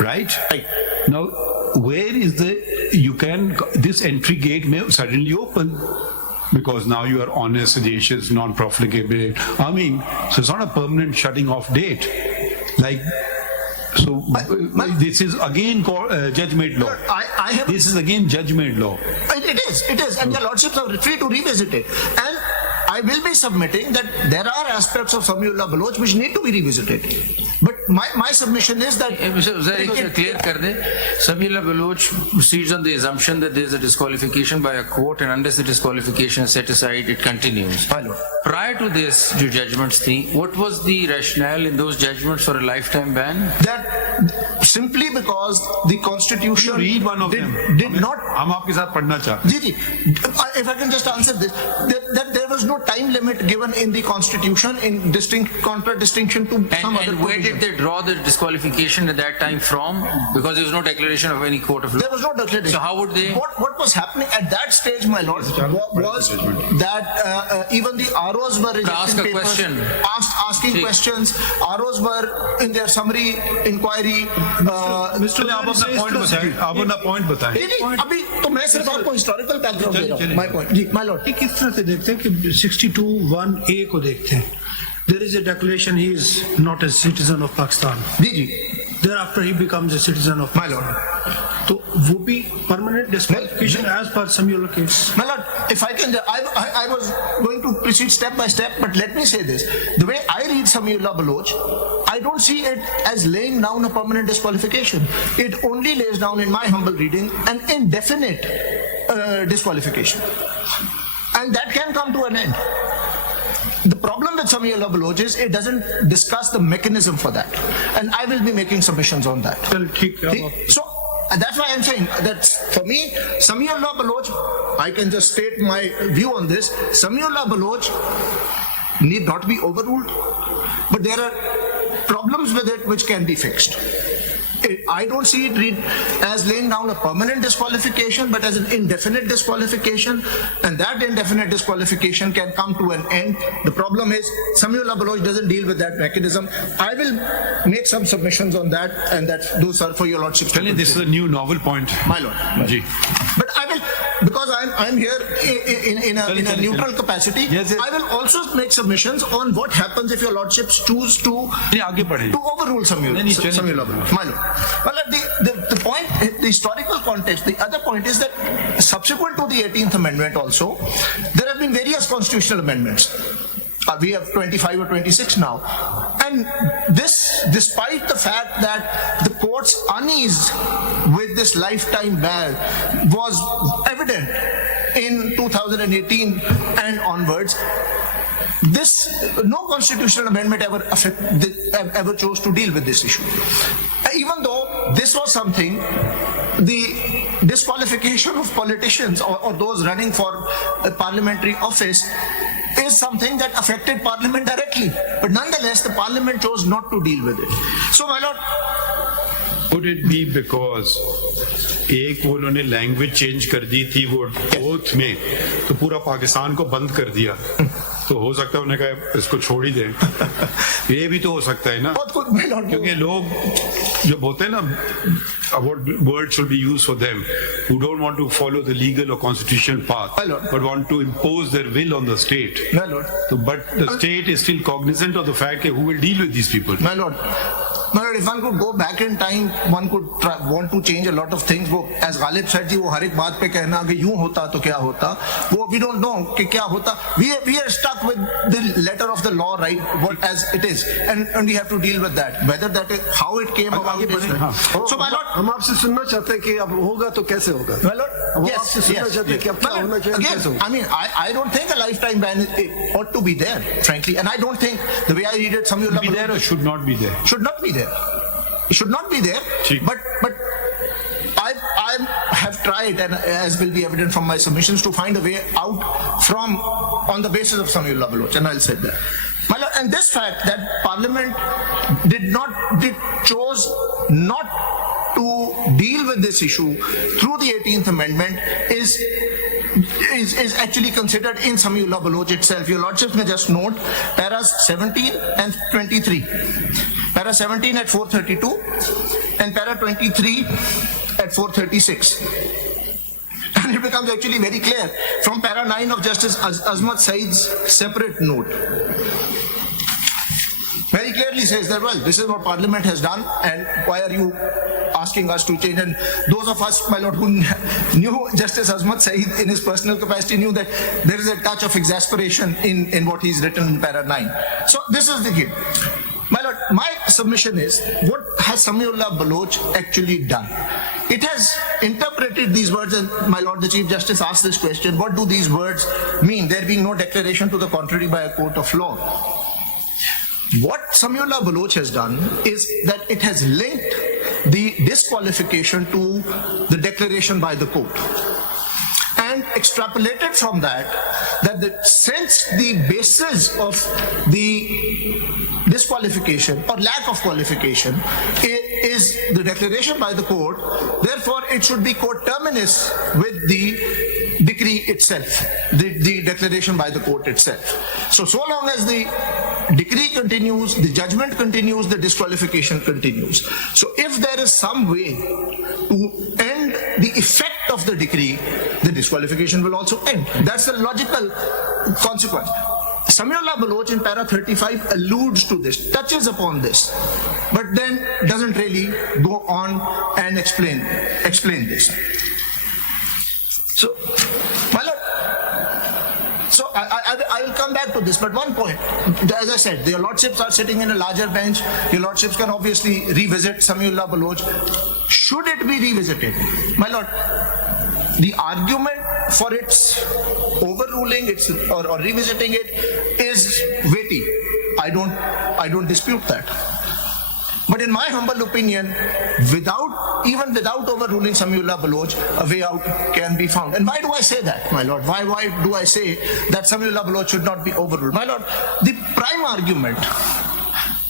right? Now, where is this entry gate may suddenly open, because now you are honest, sagacious, non-profligate. I mean, so it's not a permanent shutting off date. Like, so this is again called judge-made law. This is again judge-made law. It is, and your lordships are free to revisit it. And I will be submitting that there are aspects of Samiullah Baloch which need to be revisited. But my submission is that... Mr. Uzair, clear kar de. Samiullah Baloch proceeds on the assumption that there is a disqualification by a court, and unless the disqualification is set aside, it continues. Prior to this judgments thing, what was the rationale in those judgments for a lifetime ban? That simply because the constitution... Read one of them. Did not... हम आपके साथ पढ़ना चाहते हैं. If I can just answer this, that there was no time limit given in the constitution in contradistinction to some other And where provision. did they draw the disqualification at that time from? Because there was no declaration of any court of law. There was no declaration. So how would they... What was happening at that stage, my lord, was that even the ROs were ask rejecting a papers, question. asking questions. ROs were in their summary inquiry. Mr. आप अपना point बताएं. अभी तो मैं सिर्फ आपको historical background दे रहा हूँ. My point, ji, my lord. किस तरह से देखते हैं कि 62(1)(a को देखते हैं. There is a declaration he is not a citizen of Pakistan. Ji ji. Thereafter he becomes a citizen of Pakistan. My lord. तो वो भी permanent disqualification as per Samiullah case. My lord, if I can, I was going to proceed step by step, but let me say this. The way I read Samiullah Baloch, I don't see it as laying down a permanent disqualification. It only lays down, in my humble reading, an indefinite disqualification. And that can come to an end. The problem with Samiullah Baloch is it doesn't discuss the mechanism for that. And I will be making submissions on that. So, that's why I'm saying that for me, Samiullah Baloch, I can just state my view on this. Samiullah Baloch need not be overruled, but there are problems with it which can be fixed. I don't see it as laying down a permanent disqualification, but as an indefinite disqualification, and that indefinite disqualification can come to an end. The problem is Samiullah Baloch doesn't deal with that mechanism. I will make some submissions on that, and those are for your lordship. This is a new novel point. My lord. Ji. But I will, because I'm here in a neutral capacity, yes. I will also make submissions on what happens if your lordships choose to overrule Samiullah Baloch. My lord. Well, the point, the historical context, the other point is that subsequent to the 18th Amendment also, there have been various constitutional amendments. We have 25 or 26 now. And this, despite the fact that the court's unease with this lifetime ban was evident in 2018 and onwards, no constitutional amendment ever chose to deal with this issue. Even though this was something, the disqualification of politicians or those running for a parliamentary office is something that affected Parliament directly. But nonetheless, the Parliament chose not to deal with it. So, my lord, could it be because एक वो उन्होंने language change कर दी थी वो oath में, तो पूरा पाकिस्तान को बंद कर दिया, तो हो सकता है उन्होंने कहा इसको छोड़ ही दें. ये भी तो हो सकता है ना, क्योंकि लोग जब होते हैं ना, what word should be used for them who don't want to follow the legal or constitutional path but want to impose their will on the state. So, but the state is still cognizant of the fact that who will deal with these people. My lord, if one could go back in time, one could want to change a lot of things. As Ghalib said, वो हर एक बात पे कहना कि यूं होता तो क्या होता, we don't know कि क्या होता. We are stuck with the letter of the law, right? What as it is, and we have to deal with that. Whether that is how it came about. So my lord, हम आपसे सुनना चाहते हैं कि अब होगा तो कैसे होगा. My lord, yes. I mean, I don't think a lifetime ban ought to be there, frankly, and I don't think the way I read it, Samiullah Be there or should not be there? Should not be there. It should not be there. But I have tried, and as will be evident from my submissions, to find a way out from on the basis of Samiullah Baloch, and I'll say that. My lord, and this fact that Parliament chose not to deal with this issue through the 18th Amendment is actually considered in Samiullah Baloch itself. Your lordships may just note paras 17 and 23. Para 17 at 432 and para 23 at 436. And it becomes actually very clear from para 9 of Justice Azmat Saeed's separate note. Very clearly says that, well, this is what Parliament has done, and why are you asking us to change? And those of us, my lord, who knew Justice Azmat Saeed in his personal capacity knew that there is a touch of exasperation in what he's written in para 9. So this is the key. My lord, my submission is, what has Samiullah Baloch actually done? It has interpreted these words, and my lord, the Chief Justice asked this question, what do these words mean? There being no declaration to the contrary by a court of law. What Samiullah Baloch has done is that it has linked the disqualification to the declaration by the court, and extrapolated from that since the basis of the disqualification or lack of qualification is the declaration by the court, therefore it should be coterminous with the decree itself, the declaration by the court itself. So long as the decree continues, the judgment continues, the disqualification continues. So if there is some way to end the effect of the decree, the disqualification will also end. That's the logical consequence. Samiullah Baloch in para 35 alludes to this, touches upon this, but then doesn't really go on and explain this. So, my lord, I will come back to this, but one point, as I said, your lordships are sitting in a larger bench. Your lordships can obviously revisit Samiullah Baloch. Should it be revisited? My lord, the argument for its overruling or revisiting it is weighty. I don't dispute that. But in my humble opinion, even without overruling Samiullah Baloch, a way out can be found. And why do I say that, my lord? Why do I say that Samiullah Baloch should not be overruled? My lord, the prime argument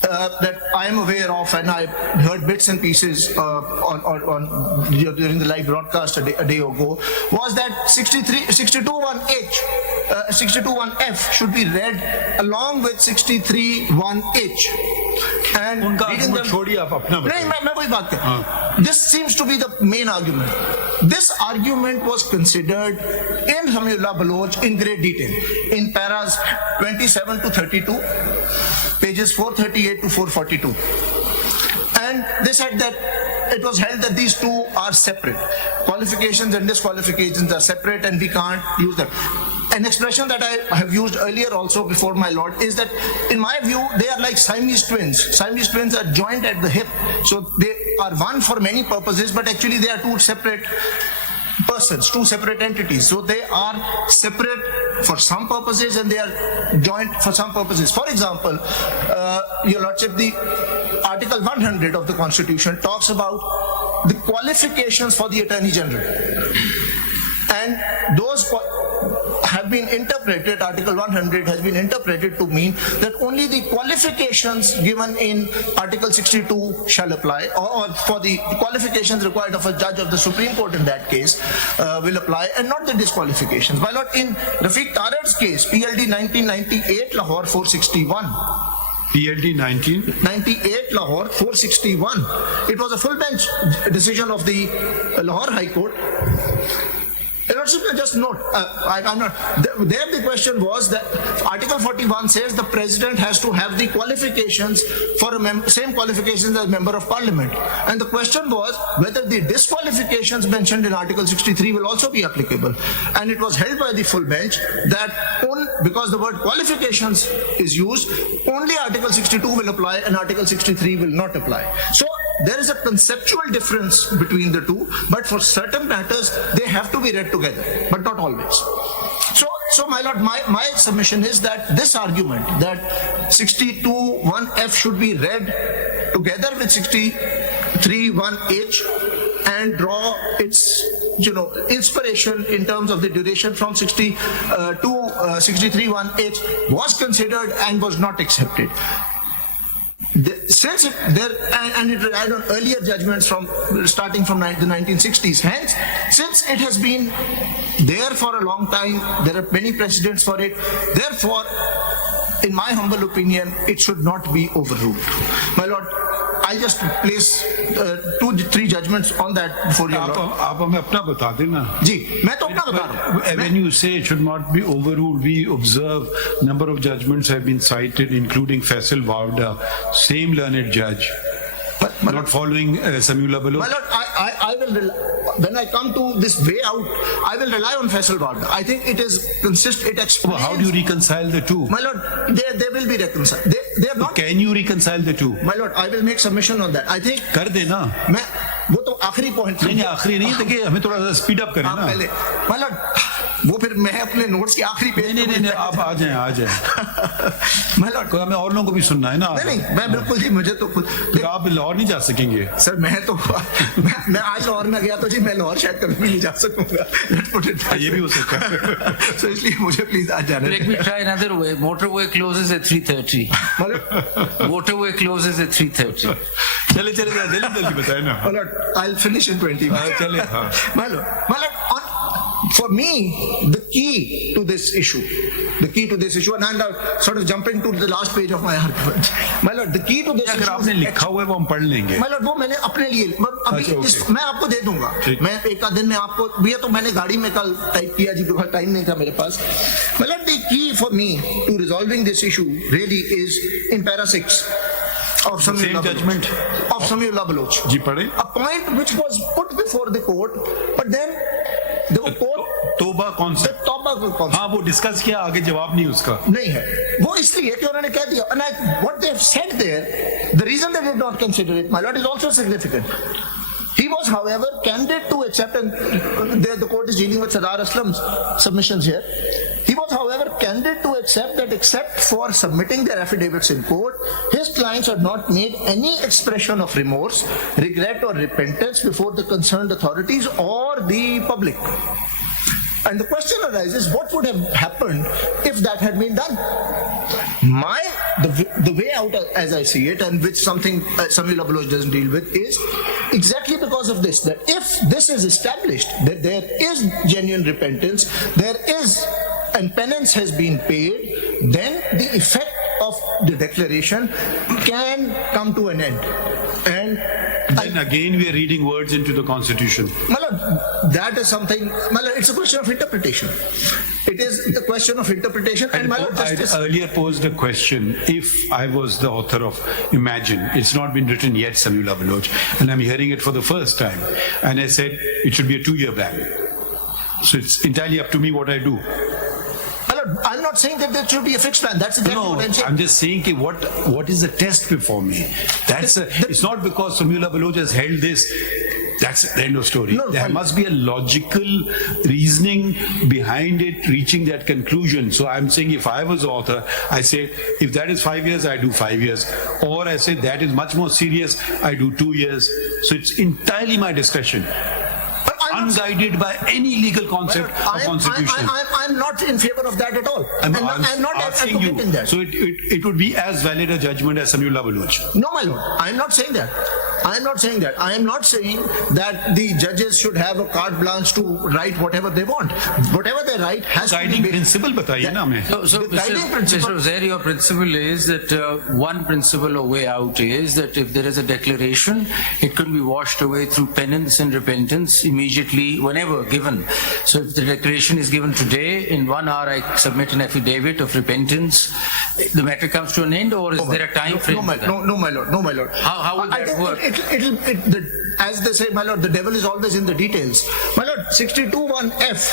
that I am aware of, and I heard bits and pieces during the live broadcast a day ago, was that 62.1F should be read along with 63.1H. And reading them, this seems to be the main argument. This argument was considered in Samiullah Baloch in great detail in paras 27 to 32, pages 438 to 442. And they said that it was held that these two are separate. Qualifications and disqualifications are separate, and we can't use them. An expression that I have used earlier also before, my lord, is that in my view, they are like Siamese twins. Siamese twins are joined at the hip. So they are one for many purposes, but actually they are two separate persons, two separate entities. So they are separate for some purposes and they are joined for some purposes. For example, your lordship, the Article 100 of the Constitution talks about the qualifications for the Attorney General. And those have been interpreted, Article 100 has been interpreted to mean that only the qualifications given in Article 62 shall apply, or for the qualifications required of a judge of the Supreme Court in that case will apply, and not the disqualifications. My lord, in Rafiq Tarar's case, PLD 1998, Lahore 461. PLD 1998, Lahore 461. It was a full bench decision of the Lahore High Court. Just note, I'm not. There the question was that Article 41 says the President has to have the qualifications for same qualifications as Member of Parliament. And the question was whether the disqualifications mentioned in Article 63 will also be applicable. And it was held by the full bench that because the word qualifications is used, only Article 62 will apply and Article 63 will not apply. So there is a conceptual difference between the two, but for certain matters, they have to be read together, but not always. So my lord, my submission is that this argument that 62.1F should be read together with 63.1H and draw its inspiration in terms of the duration from 60 to 63.1H was considered and was not accepted. Since it relied on earlier judgments starting from the 1960s, hence, since it has been there for a long time, there are many precedents for it. Therefore, in my humble opinion, it should not be overruled. My lord, I'll just place 2-3 judgments on that before you. आप हमें अपना बता देना. जी, मैं तो अपना बता रहा हूँ. When you say it should not be overruled, we observe number of judgments have been cited, including Tehsil Wawda, same learned judge, not following Samiullah Baloch. My lord, I will, when I come to this way out, I will rely on Tehsil Wawda. I think it is it explains. How do you reconcile the two? My lord, they will be reconciled. They are not. Can you reconcile the two? My lord, I will make submission on that. I think. कर देना. मैं वो तो आखिरी point. नहीं आखिरी नहीं, देखिए हमें थोड़ा सा स्पीड अप करें ना. पहले, my lord, वो फिर मैं अपने नोट्स के आखिरी पेज. नहीं आप आ जाएं. My lord, हमें और लोगों को भी सुनना है ना. नहीं मैं बिल्कुल जी, मुझे तो खुद. आप लाहौर नहीं जा सकेंगे. सर मैं तो मैं आज लाहौर में गया तो जी मैं लाहौर शायद कभी भी नहीं जा सकूंगा. ये भी हो सकता है. So इसलिए मुझे प्लीज आज जाने. Let me try another way. Motorway closes at 3:30. Motorway closes at 3:30. चले जल्दी बताए ना. My lord, I'll finish in 20 minutes. चले हाँ. My lord, for me, the key to this issue, and I'm now sort of jumping to the last page of my argument. My lord, the key to this अगर issue. आपने लिखा हुआ है वो हम पढ़ लेंगे. My lord, वो मैंने अपने लिए अभी अच्छा, मैं आपको दे दूंगा. मैं एक आध दिन में आपको, ये तो मैंने गाड़ी में कल टाइप किया जी, बिकॉज़ टाइम नहीं था मेरे पास. My lord, the key for me to resolving this issue really is in para 6 of Same judgment of Samiullah Baloch. जी पढ़े. A point which was put before the court, but then the court. तोबा कौन सा? तौबा कौन सा? हाँ वो discuss किया, आगे जवाब नहीं उसका. नहीं है. वो इसलिए कि उन्होंने कह दिया. And what they have said there, the reason they did not consider it, my lord, is also significant. He was, however, candid to accept, and the court is dealing with Sardar Aslam's submissions here. He was, however, candid to accept that except for submitting their affidavits in court, his clients had not made any expression of remorse, regret or repentance before the concerned authorities or the public. And the question arises, what would have happened if that had been done? The way out, as I see it, and which something Samiullah Baloch doesn't deal with, is exactly because of this, that if this is established, that there is genuine repentance, there is, and penance has been paid, then the effect of the declaration can come to an end. And then again we are reading words into the constitution. My lord, that is something, my lord, it's a question of interpretation. It is a question of interpretation. And my lord, I earlier posed a question. If I was the author of Imagine, it's not been written yet, Samiullah Baloch, and I'm hearing it for the first time, and I said it should be a 2-year ban. So it's entirely up to me what I do. I'm not saying that there should be a fixed plan. That's exactly what I'm saying. I'm just saying what is the test before me? It's not because Samiullah Baloch has held this. That's the end of story. No, there must be a logical reasoning behind it, reaching that conclusion. So I'm saying if I was the author, I say if that is 5 years, I do 5 years. Or I say that is much more serious, I do 2 years. So it's entirely my discretion. Unguided by any legal concept or constitution. I'm not in favor of that at all. I'm not asking you. That. So it would be as valid a judgment as Samiullah Baloch. No, my lord. I'm not saying that. I am not saying that. I am not saying that the judges should have a carte blanche to write whatever they want. Whatever they write has guiding to be principle बताइए ना हमें. So Mr. Uzair, your principle is that one principle or way out is that if there is a declaration, it could be washed away through penance and repentance immediately, whenever given. So if the declaration is given today, in 1 hour I submit an affidavit of repentance, the matter comes to an end, or is there a time frame? No, my lord. No, my lord. How will that work? As they say, my lord, the devil is always in the details. My lord, 62(1)(f)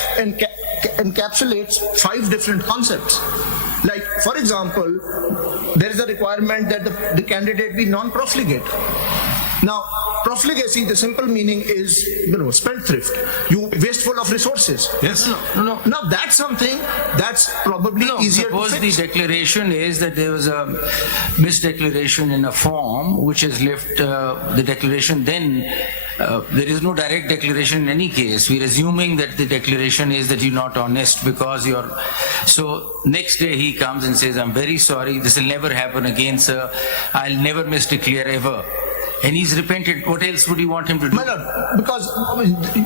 encapsulates 5 different concepts. Like, for example, there is a requirement that the candidate be non-profligate. Now, profligacy, the simple meaning is, spendthrift. You wasteful of resources. Yes. No. Now, that's something that's probably easier to fix. Suppose the declaration is that there was a misdeclaration in a form which has left the declaration, then there is no direct declaration in any case. We're assuming that the declaration is that you're not honest because you're... So next day he comes and says, I'm very sorry, this will never happen again, sir. I'll never misdeclare ever. And he's repented. What else would you want him to do? My lord, because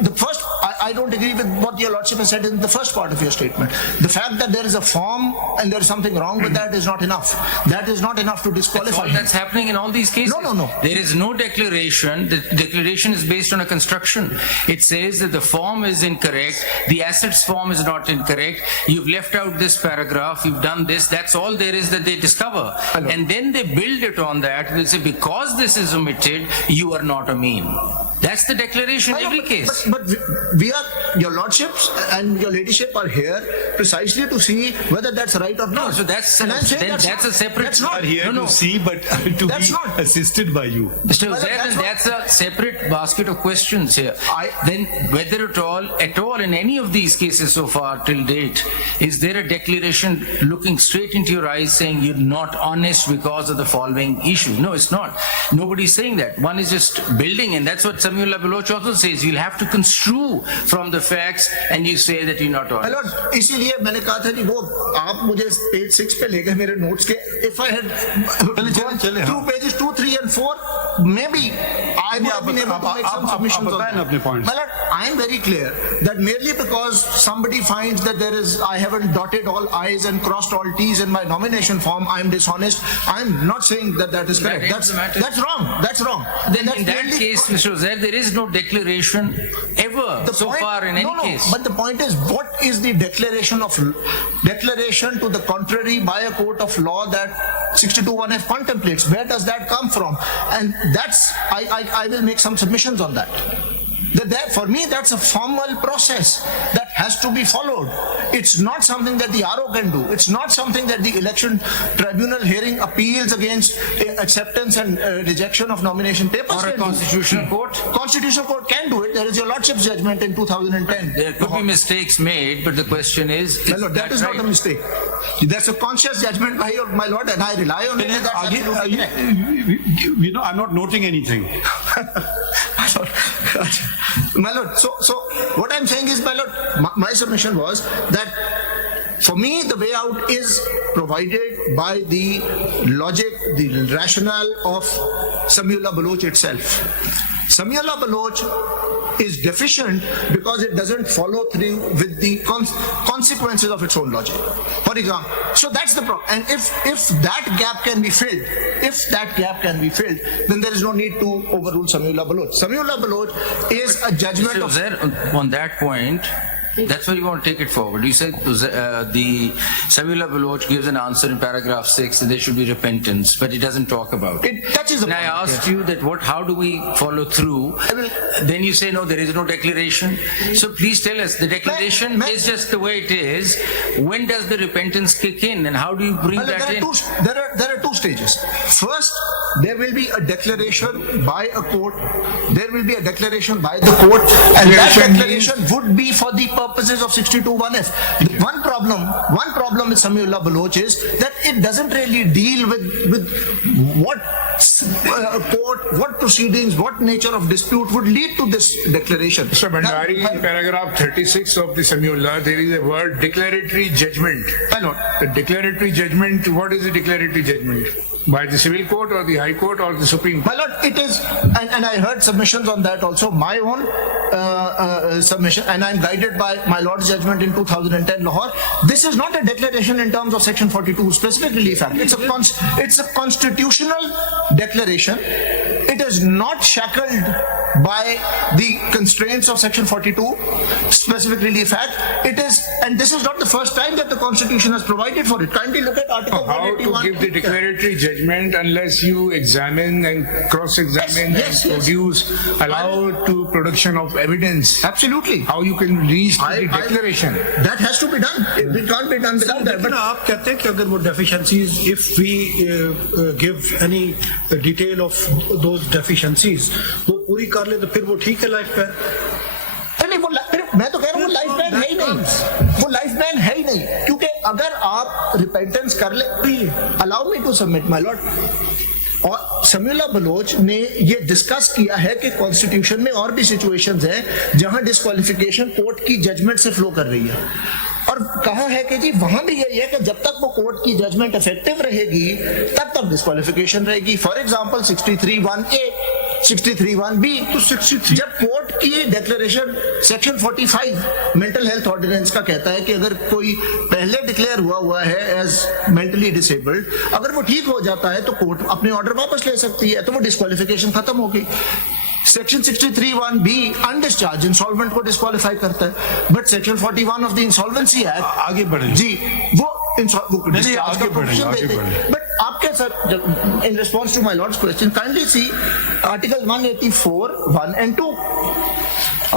the first, I don't agree with what your lordship has said in the first part of your statement. The fact that there is a form and there is something wrong with that is not enough. That is not enough to disqualify him. That's happening in all these cases. No. There is no declaration. The declaration is based on a construction. It says that the form is incorrect, the assets form is not incorrect, you've left out this paragraph, you've done this, that's all there is that they discover. And then they build it on that. They say, because this is omitted, you are not a mean. That's the declaration in every case. But we are, your lordships and your ladyship are here precisely to see whether that's right or not. No, so that's And I'm saying that's a separate. That's not Are here No. to see, but to That's be not- assisted by you. Mr. Well, Uzair, that's that's a separate basket of questions here. Then whether at all in any of these cases so far till date, is there a declaration looking straight into your eyes saying you're not honest because of the following issues? No, it's not. Nobody's saying that. One is just building, and that's what Samiullah Baloch also says. You'll have to construe from the facts and you say that you're not My honest. lord, इसीलिए मैंने कहा था कि वो आप मुझे page 6 पे ले गए मेरे notes के. If I had gone through pages 2, 3 and 4, maybe I would have been able to make some submissions on बताएं that. अपने points. My lord, I am very clear that merely because somebody finds that I haven't dotted all I's and crossed all T's in my nomination form, I am dishonest. I am not saying that is correct. ends the matter. That's wrong. That's wrong. Then That's in that merely- case, Mr. Uzair, there is no declaration ever The so point- far in any no, case. But the point is, what is the declaration to the contrary by a court of law that 62(1)(f) contemplates? Where does that come from? And that's I will make some submissions on that. For me, that's a formal process that has to be followed. It's not something that the RO can do. It's not something that the election tribunal hearing appeals against acceptance and rejection of nomination papers Or a can do. constitutional court. Constitutional court can do it. There is your lordship's judgment in 2010. There could be mistakes made, but the question is My lord, that is right? not a mistake. That's a conscious judgment by my lord, and I rely on it. And that's absolutely correct. You know, I'm not noting anything. My lord, so what I'm saying is, my lord, my submission was that for me, the way out is provided by the logic, the rationale of Samiullah Baloch itself. Samiullah Baloch is deficient because it doesn't follow through with the consequences of its own logic. For example, so that's the problem. And if that gap can be filled, then there is no need to overrule Samiullah Baloch. Samiullah Baloch is a judgment Mr. of... Uzair, on that point, that's why you want to take it forward. You said the Samiullah Baloch gives an answer in paragraph 6 that there should be repentance, but it doesn't talk about it. It touches And upon I asked you that how do we follow through? Then you say no, there is no declaration. So please tell us, the declaration is just the way it is. When does the repentance kick in, and how do you bring Well, that in? there are two stages. First, there will be a declaration by a court. There will be a declaration by the court, and that declaration would be for the purposes of 62(1)(f). One problem with Samiullah Baloch is that it doesn't really deal with what court, what proceedings, what nature of dispute would lead to this declaration. Mr. Bhandari, in paragraph 36 of the Samiullah, there is a word declaratory judgment. Why not? The declaratory judgment, what is the declaratory judgment? By the civil court or the high court or the supreme court? My lord, it is, and I heard submissions on that also, my own submission, and I'm guided by my lord's judgment in 2010 Lahore. This is not a declaration in terms of section 42 specific relief act. It's a constitutional declaration. It is not shackled by the constraints of section 42 specific relief act. It is, and this is not the first time that the constitution has provided for it. Kindly look at article How to 181. give the declaratory judgment unless you examine and cross-examine Yes. and produce, allow to production of evidence? Absolutely. How you can reach to the declaration? That has to be done. It can't be done without that. लेकिन आप कहते हैं कि अगर वो deficiencies, if we give any detail of those deficiencies, वो पूरी कर ले तो फिर वो ठीक है लाइफ पे. नहीं, मैं तो कह रहा हूँ वो लाइफ बैन है ही नहीं, वो लाइफ बैन है ही नहीं, क्योंकि अगर आप रिपेंटेंस कर ले, allow me to submit my lord. और समीउल्लाह बलोच ने ये डिस्कस किया है कि कॉन्स्टिट्यूशन में और भी सिचुएशंस हैं जहां डिस्क्वालिफिकेशन कोर्ट की जजमेंट से फ्लो कर रही है, और कहा है कि जी वहां भी यही है कि जब तक वो कोर्ट की जजमेंट इफेक्टिव रहेगी तब तक डिस्क्वालिफिकेशन रहेगी. फॉर एग्जांपल 63(1)(a 63(1)(b तो 63 जब कोर्ट की declaration section 45 mental health ordinance का कहता है कि अगर कोई पहले डिक्लेयर हुआ है एज मेंटली डिसेबल्ड, अगर वो ठीक हो जाता है तो कोर्ट अपने ऑर्डर वापस ले सकती है, तो वो डिस्क्वालिफिकेशन खत्म हो गई। सेक्शन 63(1)(b अनडिस्चार्ज इंसॉल्वेंट को डिस्क्वालीफाई करता है, but section 41 of the insolvency act आगे बढ़े जी वो नहीं, आगे बढ़े। बट आपके sir in response to my lord's question kindly see article 184(1) and 2.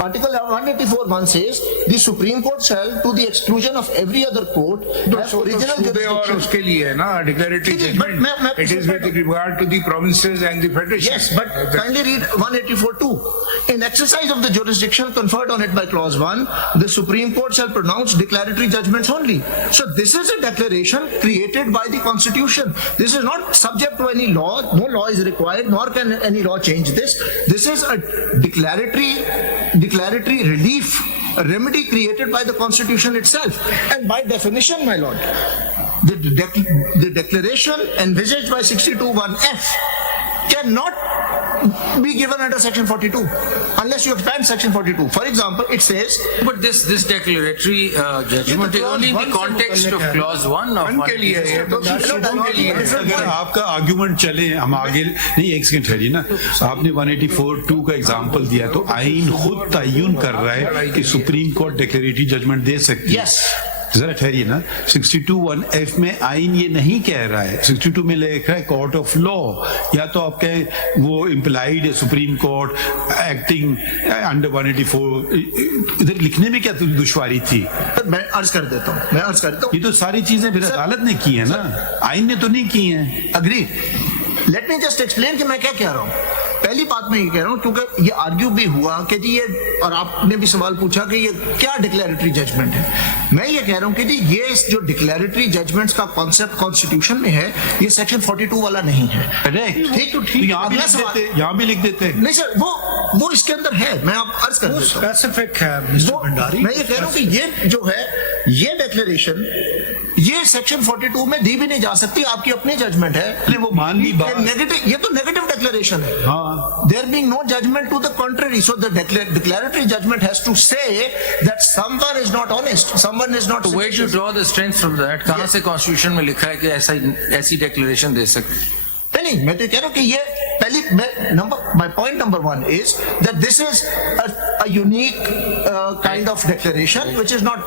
Article 184(1) says the Supreme Court shall, to the exclusion of every other court, have original और jurisdiction. उसके लिए है ना declaratory ji, but judgment. It is with regard to the provinces and the federation. Yes, but kindly read 184(2). In exercise of the jurisdiction conferred on it by clause 1, the Supreme Court shall pronounce declaratory judgments only. So this is a declaration created by the Constitution. This is not subject to any law. No law is required, nor can any law change this. This is a declaratory relief, a remedy created by the Constitution itself. And by definition, my lord, the declaration envisaged by 62(1)(f) cannot be given under section 42 unless you expand section 42. For example, it says, But this declaratory judgment is only in the context of clause 1 of के लिए है, तो के लिए है। अगर आपका argument चले, हम आगे नहीं, एक सेकंड ठहरिए ना, आपने 184(2) का एग्जांपल दिया, तो आइन खुद तयन कर रहा है कि सुप्रीम कोर्ट डिक्लेरेटरी जजमेंट दे सकती है। yes, जरा ठहरिए ना, 62(1)(f) में आइन ये नहीं कह रहा है, 62 में लिखा है कोर्ट ऑफ लॉ, या तो आप कहें वो इम्प्लाइड है सुप्रीम कोर्ट एक्टिंग अंडर 184, इधर लिखने में क्या दुश्वारी थी? मैं अर्ज कर देता हूँ ये तो सारी चीजें फिर अदालत ने की है ना, आइन ने तो नहीं की है। Agree. Let me just explain कि मैं क्या कह रहा हूँ। पहली बात मैं ये कह रहा हूँ क्योंकि ये आर्ग्यू भी हुआ कि जी ये, और आपने भी सवाल पूछा कि ये क्या डिक्लेरेटरी जजमेंट है। मैं ये कह रहा हूँ कि जी ये जो डिक्लेरेटरी जजमेंट्स का कॉन्सेप्ट कॉन्स्टिट्यूशन में है, ये सेक्शन 42 वाला नहीं है। ठीक तो ठीक, यहाँ भी लिख देते नहीं सर, वो इसके अंदर है, मैं आप अर्ज कर देता हूँ। स्पेसिफिक है मिस्टर भंडारी। मैं ये कह रहा हूँ कि ये जो है, ये डिक्लेरेशन ये सेक्शन 42 में दी भी नहीं जा सकती, आपकी अपनी जजमेंट है। वो मान ली बात, नेगेटिव, ये तो नेगेटिव डिक्लेरेशन है। हाँ, there being no judgment to the contrary, so the declaratory judgment has to say that someone is not honest, someone is not. So where do you draw the strength from that? कहाँ से constitution में लिखा है कि ऐसी declaration दे सकते? नहीं, मैं तो कह रहा हूँ कि ये पहली my point number 1 is that this is a unique kind of declaration which is not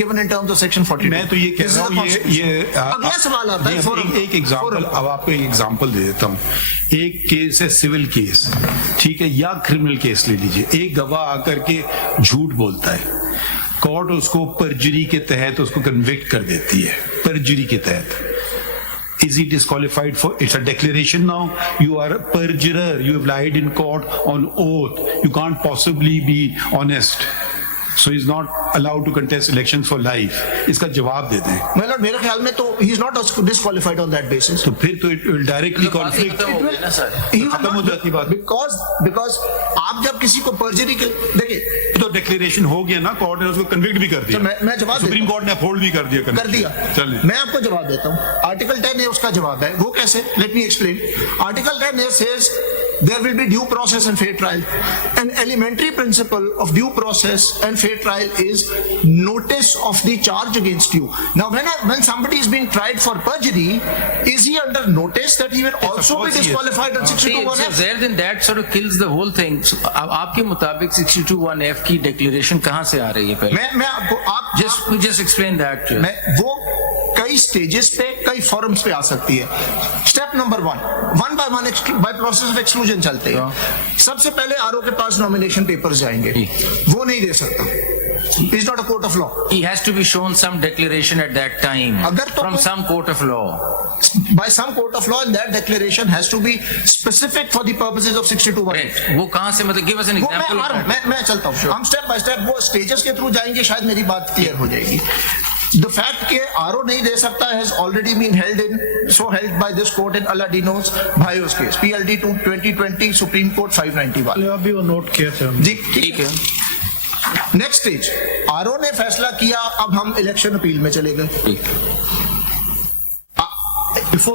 given in terms of section 42. मैं तो ये कह रहा हूँ, ये अगला सवाल आता है, एक एग्जांपल, अब आपको एक एग्जांपल दे देता हूँ। एक केस है सिविल केस, ठीक है, या क्रिमिनल केस ले लीजिए। एक गवाह आकर के झूठ बोलता है, कोर्ट उसको परजरी के तहत उसको कन्विक्ट कर देती है, परजरी के तहत। Is he disqualified for? It's a declaration now. You are a perjurer. You have lied in court on oath. You can't possibly be honest. So he's not allowed to contest elections for life. इसका जवाब दे दें। मतलब मेरे ख्याल में तो he is not disqualified on that basis. तो फिर तो it will directly conflict। खत्म हो जाती बात। Because आप जब किसी को परजरी के, देखिए तो डिक्लेरेशन हो गया ना, कोर्ट ने उसको कन्विक्ट भी कर दिया। तो मैं जवाब सुप्रीम कोर्ट ने अपहोल्ड भी कर दिया। चलिए, मैं आपको जवाब देता हूँ। आर्टिकल 10 उसका जवाब है। वो कैसे? Let me explain. Article 10 says there will be due process and fair trial. An elementary principle of due process and fair trial is notice of the charge against you. Now, when somebody is being tried for perjury, is he under notice that he will also be disqualified on 62(1)(f)? So then that sort of kills the whole thing. So, आपके मुताबिक 62(1)(f) की declaration कहाँ से आ रही है? पहले मैं आपको just explain that. मैं वो कई स्टेजेस पे, कई फॉर्म्स पे आ सकती है। Step number 1 by process of exclusion चलते हैं। सबसे पहले आरओ के पास नॉमिनेशन पेपर्स जाएंगे, वो नहीं दे सकता। It's not a court of law. He has to be shown some declaration at that time from some court of law. By some court of law, and that declaration has to be specific for the purposes of 62(1)(f). वो कहाँ से, मतलब give us an example. मैं चलता हूँ, हम step by step वो stages के थ्रू जाएंगे, शायद मेरी बात क्लियर हो जाएगी। The fact कि आरओ नहीं दे सकता has already been held by this court in Aladinos Bhaios case, PLD 2020, Supreme Court 591। अभी वो नोट किया था जी, ठीक है। नेक्स्ट स्टेज, आरओ ने फैसला किया, अब हम इलेक्शन अपील में चले गए।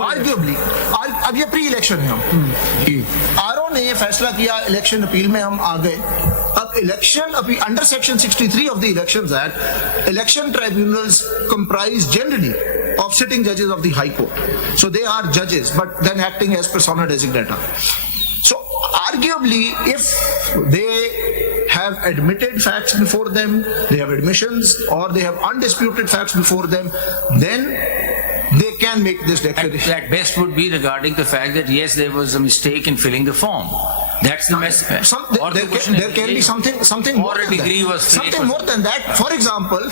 आर्ग्यूबली अब ये प्री इलेक्शन है हम। आरओ IRO ने ये फैसला किया, इलेक्शन अपील में हम आ गए. अब election under section 63 of the Elections Act, election tribunals comprise generally of sitting judges of the High Court. So they are judges, but then acting as persona designator. So arguably, if they have admitted facts before them, they have admissions, or they have undisputed facts before them, then they can make this declaration. At best would be regarding the fact that yes, there was a mistake in filling the form. That's the message. There can be something more or a than degree that. was fake Something or more than that. For example,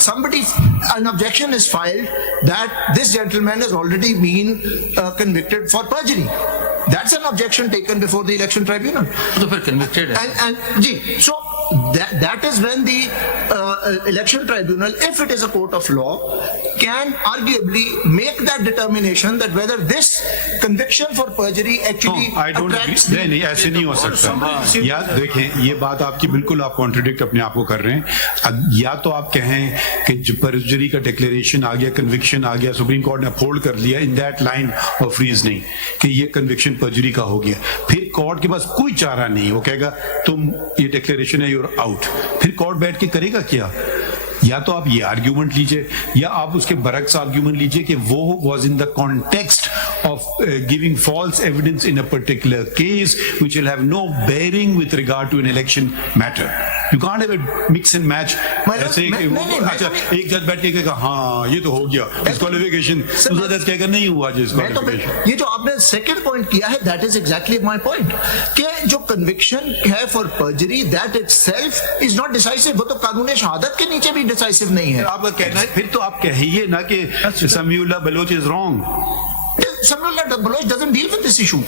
an objection is filed that this gentleman has already been convicted for perjury. That's an objection taken before the election tribunal. तो फिर convicted है. So that is when the election tribunal, if it is a court of law, can arguably make that determination that whether this conviction for perjury actually I don't agree. attracts नहीं ऐसे नहीं हो सकता. या देखें, ये बात आपकी बिल्कुल आप कॉन्ट्रडिक्ट अपने आप को कर रहे हैं. या तो आप कहें कि परजुरी का डिक्लेरेशन आ गया, कन्विक्शन आ गया, सुप्रीम कोर्ट ने अपहोल्ड कर लिया in that line of reasoning कि ये कन्विक्शन परजुरी का हो गया. फिर कोर्ट के पास कोई चारा नहीं, वो कहेगा तुम ये डिक्लेरेशन है, यूर आउट. फिर कोर्ट बैठ के करेगा क्या? या तो आप ये आर्ग्यूमेंट लीजिए, या आप उसके बरक्स आर्ग्यूमेंट लीजिए कि वो was in the context of giving false evidence in a particular case which will have no bearing with regard to an election matter. You can't have a mix and match. ऐसे अच्छा एक जज बैठ के कहेगा हाँ ये तो हो गया डिस्क्वालिफिकेशन, दूसरा जज कहेगा नहीं हुआ डिस्क्वालिफिकेशन. ये जो आपने सेकंड पॉइंट किया है, that is exactly my point कि जो कन्विक्शन है for पर्जरी, that itself is not decisive. वो तो कानून शहादत के नीचे भी डिसाइसिव नहीं है. आपका कहना है फिर तो आप कहिए ना कि Samiullah Baloch is wrong. Samiullah Baloch doesn't deal with this issue.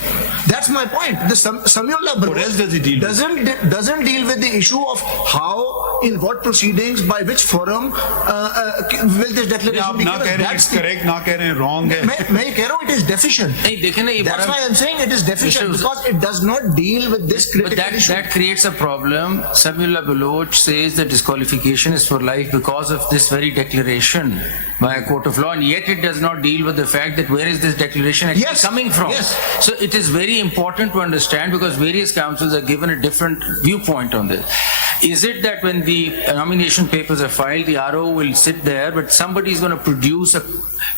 That's my point. The Samiullah What else does he deal with? doesn't deal with the issue of how, in what proceedings, by which forum will this declaration आप be ना कह given. रहे हैं correct, ना कह रहे हैं wrong है. मैं ये कह रहा हूँ it is deficient. नहीं देखें ना ये That's why I'm saying it is deficient because it does not deal with this But critical issue. that creates a problem. Samiullah Baloch says that disqualification is for life because of this very declaration by a court of law, and yet it does not deal with the fact that where is this declaration actually coming from. Yes. So it is very important to understand because various councils are given a different viewpoint on this. Is it that when the nomination papers are filed, the RO will sit there, but somebody is going to produce a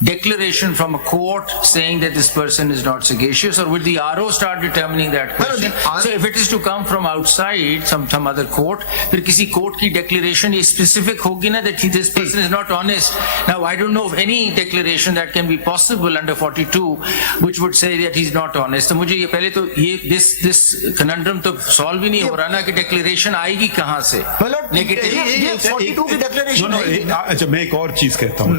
declaration from a court saying that this person is not sagacious, or will the RO start determining that question? So if it is to come from outside, some other court, फिर किसी court की declaration ये specific होगी ना that this person is not honest. Now I don't know of any declaration that can be possible under 42 which would say that he's not honest. तो मुझे ये पहले तो ये this conundrum तो solve ही नहीं हो रहा ना कि declaration आएगी कहाँ से? ये 42 की declaration है. अच्छा मैं एक और चीज कहता हूँ.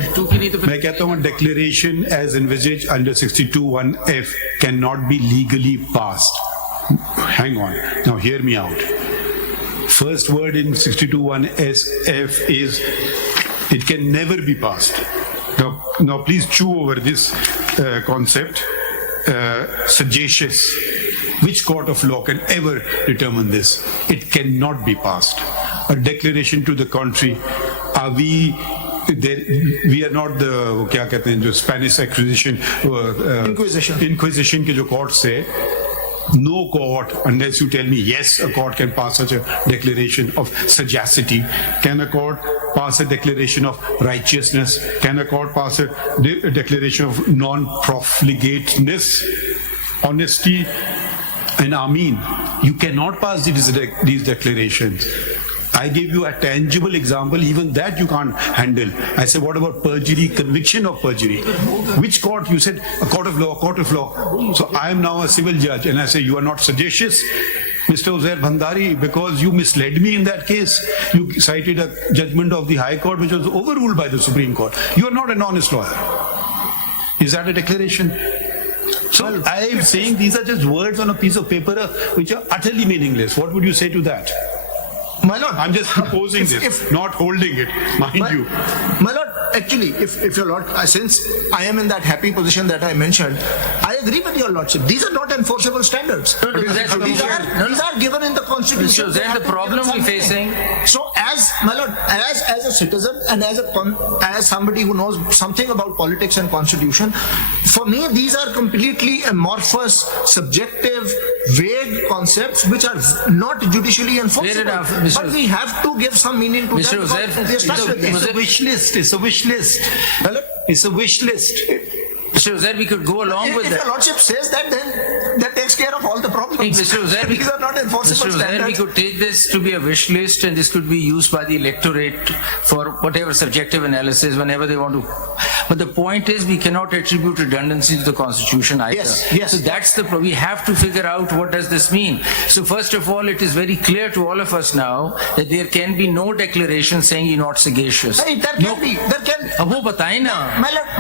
मैं कहता हूँ declaration as envisaged under 62(1)(f cannot be legally passed. Hang on. Now hear me out. First word in 62(1)(f) is it can never be passed. Now please chew over this concept. Sagacious. Which court of law can ever determine this? It cannot be passed. A declaration to the contrary. Are we are not the क्या कहते हैं जो Spanish Inquisition के जो courts से. No court, unless you tell me yes, a court can pass such a declaration of sagacity. Can a court pass a declaration of righteousness? Can a court pass a declaration of non-profligateness, honesty, and Ameen? You cannot pass these declarations. I gave you a tangible example, even that you can't handle. I said, what about perjury, conviction of perjury? Which court? You said a court of law, a court of law. So I am now a civil judge and I say, you are not sagacious, Mr. Uzair Bhandari, because you misled me in that case. You cited a judgment of the High Court which was overruled by the Supreme Court. You are not an honest lawyer. Is that a declaration? So I am saying these are just words on a piece of paper which are utterly meaningless. What would you say to that? My lord, I'm just proposing this, not holding it, mind you. My lord, actually, if your Lord, since I am in that happy position that I mentioned, I agree with your Lordship. These are not enforceable standards. These are given in the Constitution. Mr. Uzair, the problem we're facing. So, as my Lord, as a citizen and as somebody who knows something about politics and Constitution, for me these are completely amorphous, subjective, vague concepts which are not judicially enforceable. enough, Mr. But we have to give some meaning to Mr. them. Uzair, because we are stuck with them. It's a wish list. It's a wish list. Hello? It's a wish list. Mr. Uzair, we could go along with If that. your Lordship says that, then that takes care of all the problems. Mr. Uzair, These are not enforceable Mr. Uzair, we standards. could take this to be a wish list and this could be used by the electorate for whatever subjective analysis whenever they want to. But the point is we cannot attribute redundancy to the Constitution either. Yes. So that's the problem. We have to figure out what does this mean. So first of all, it is very clear to all of us now that there can be no declaration saying you're not sagacious. Hey, there can be. अब वो बताएं ना.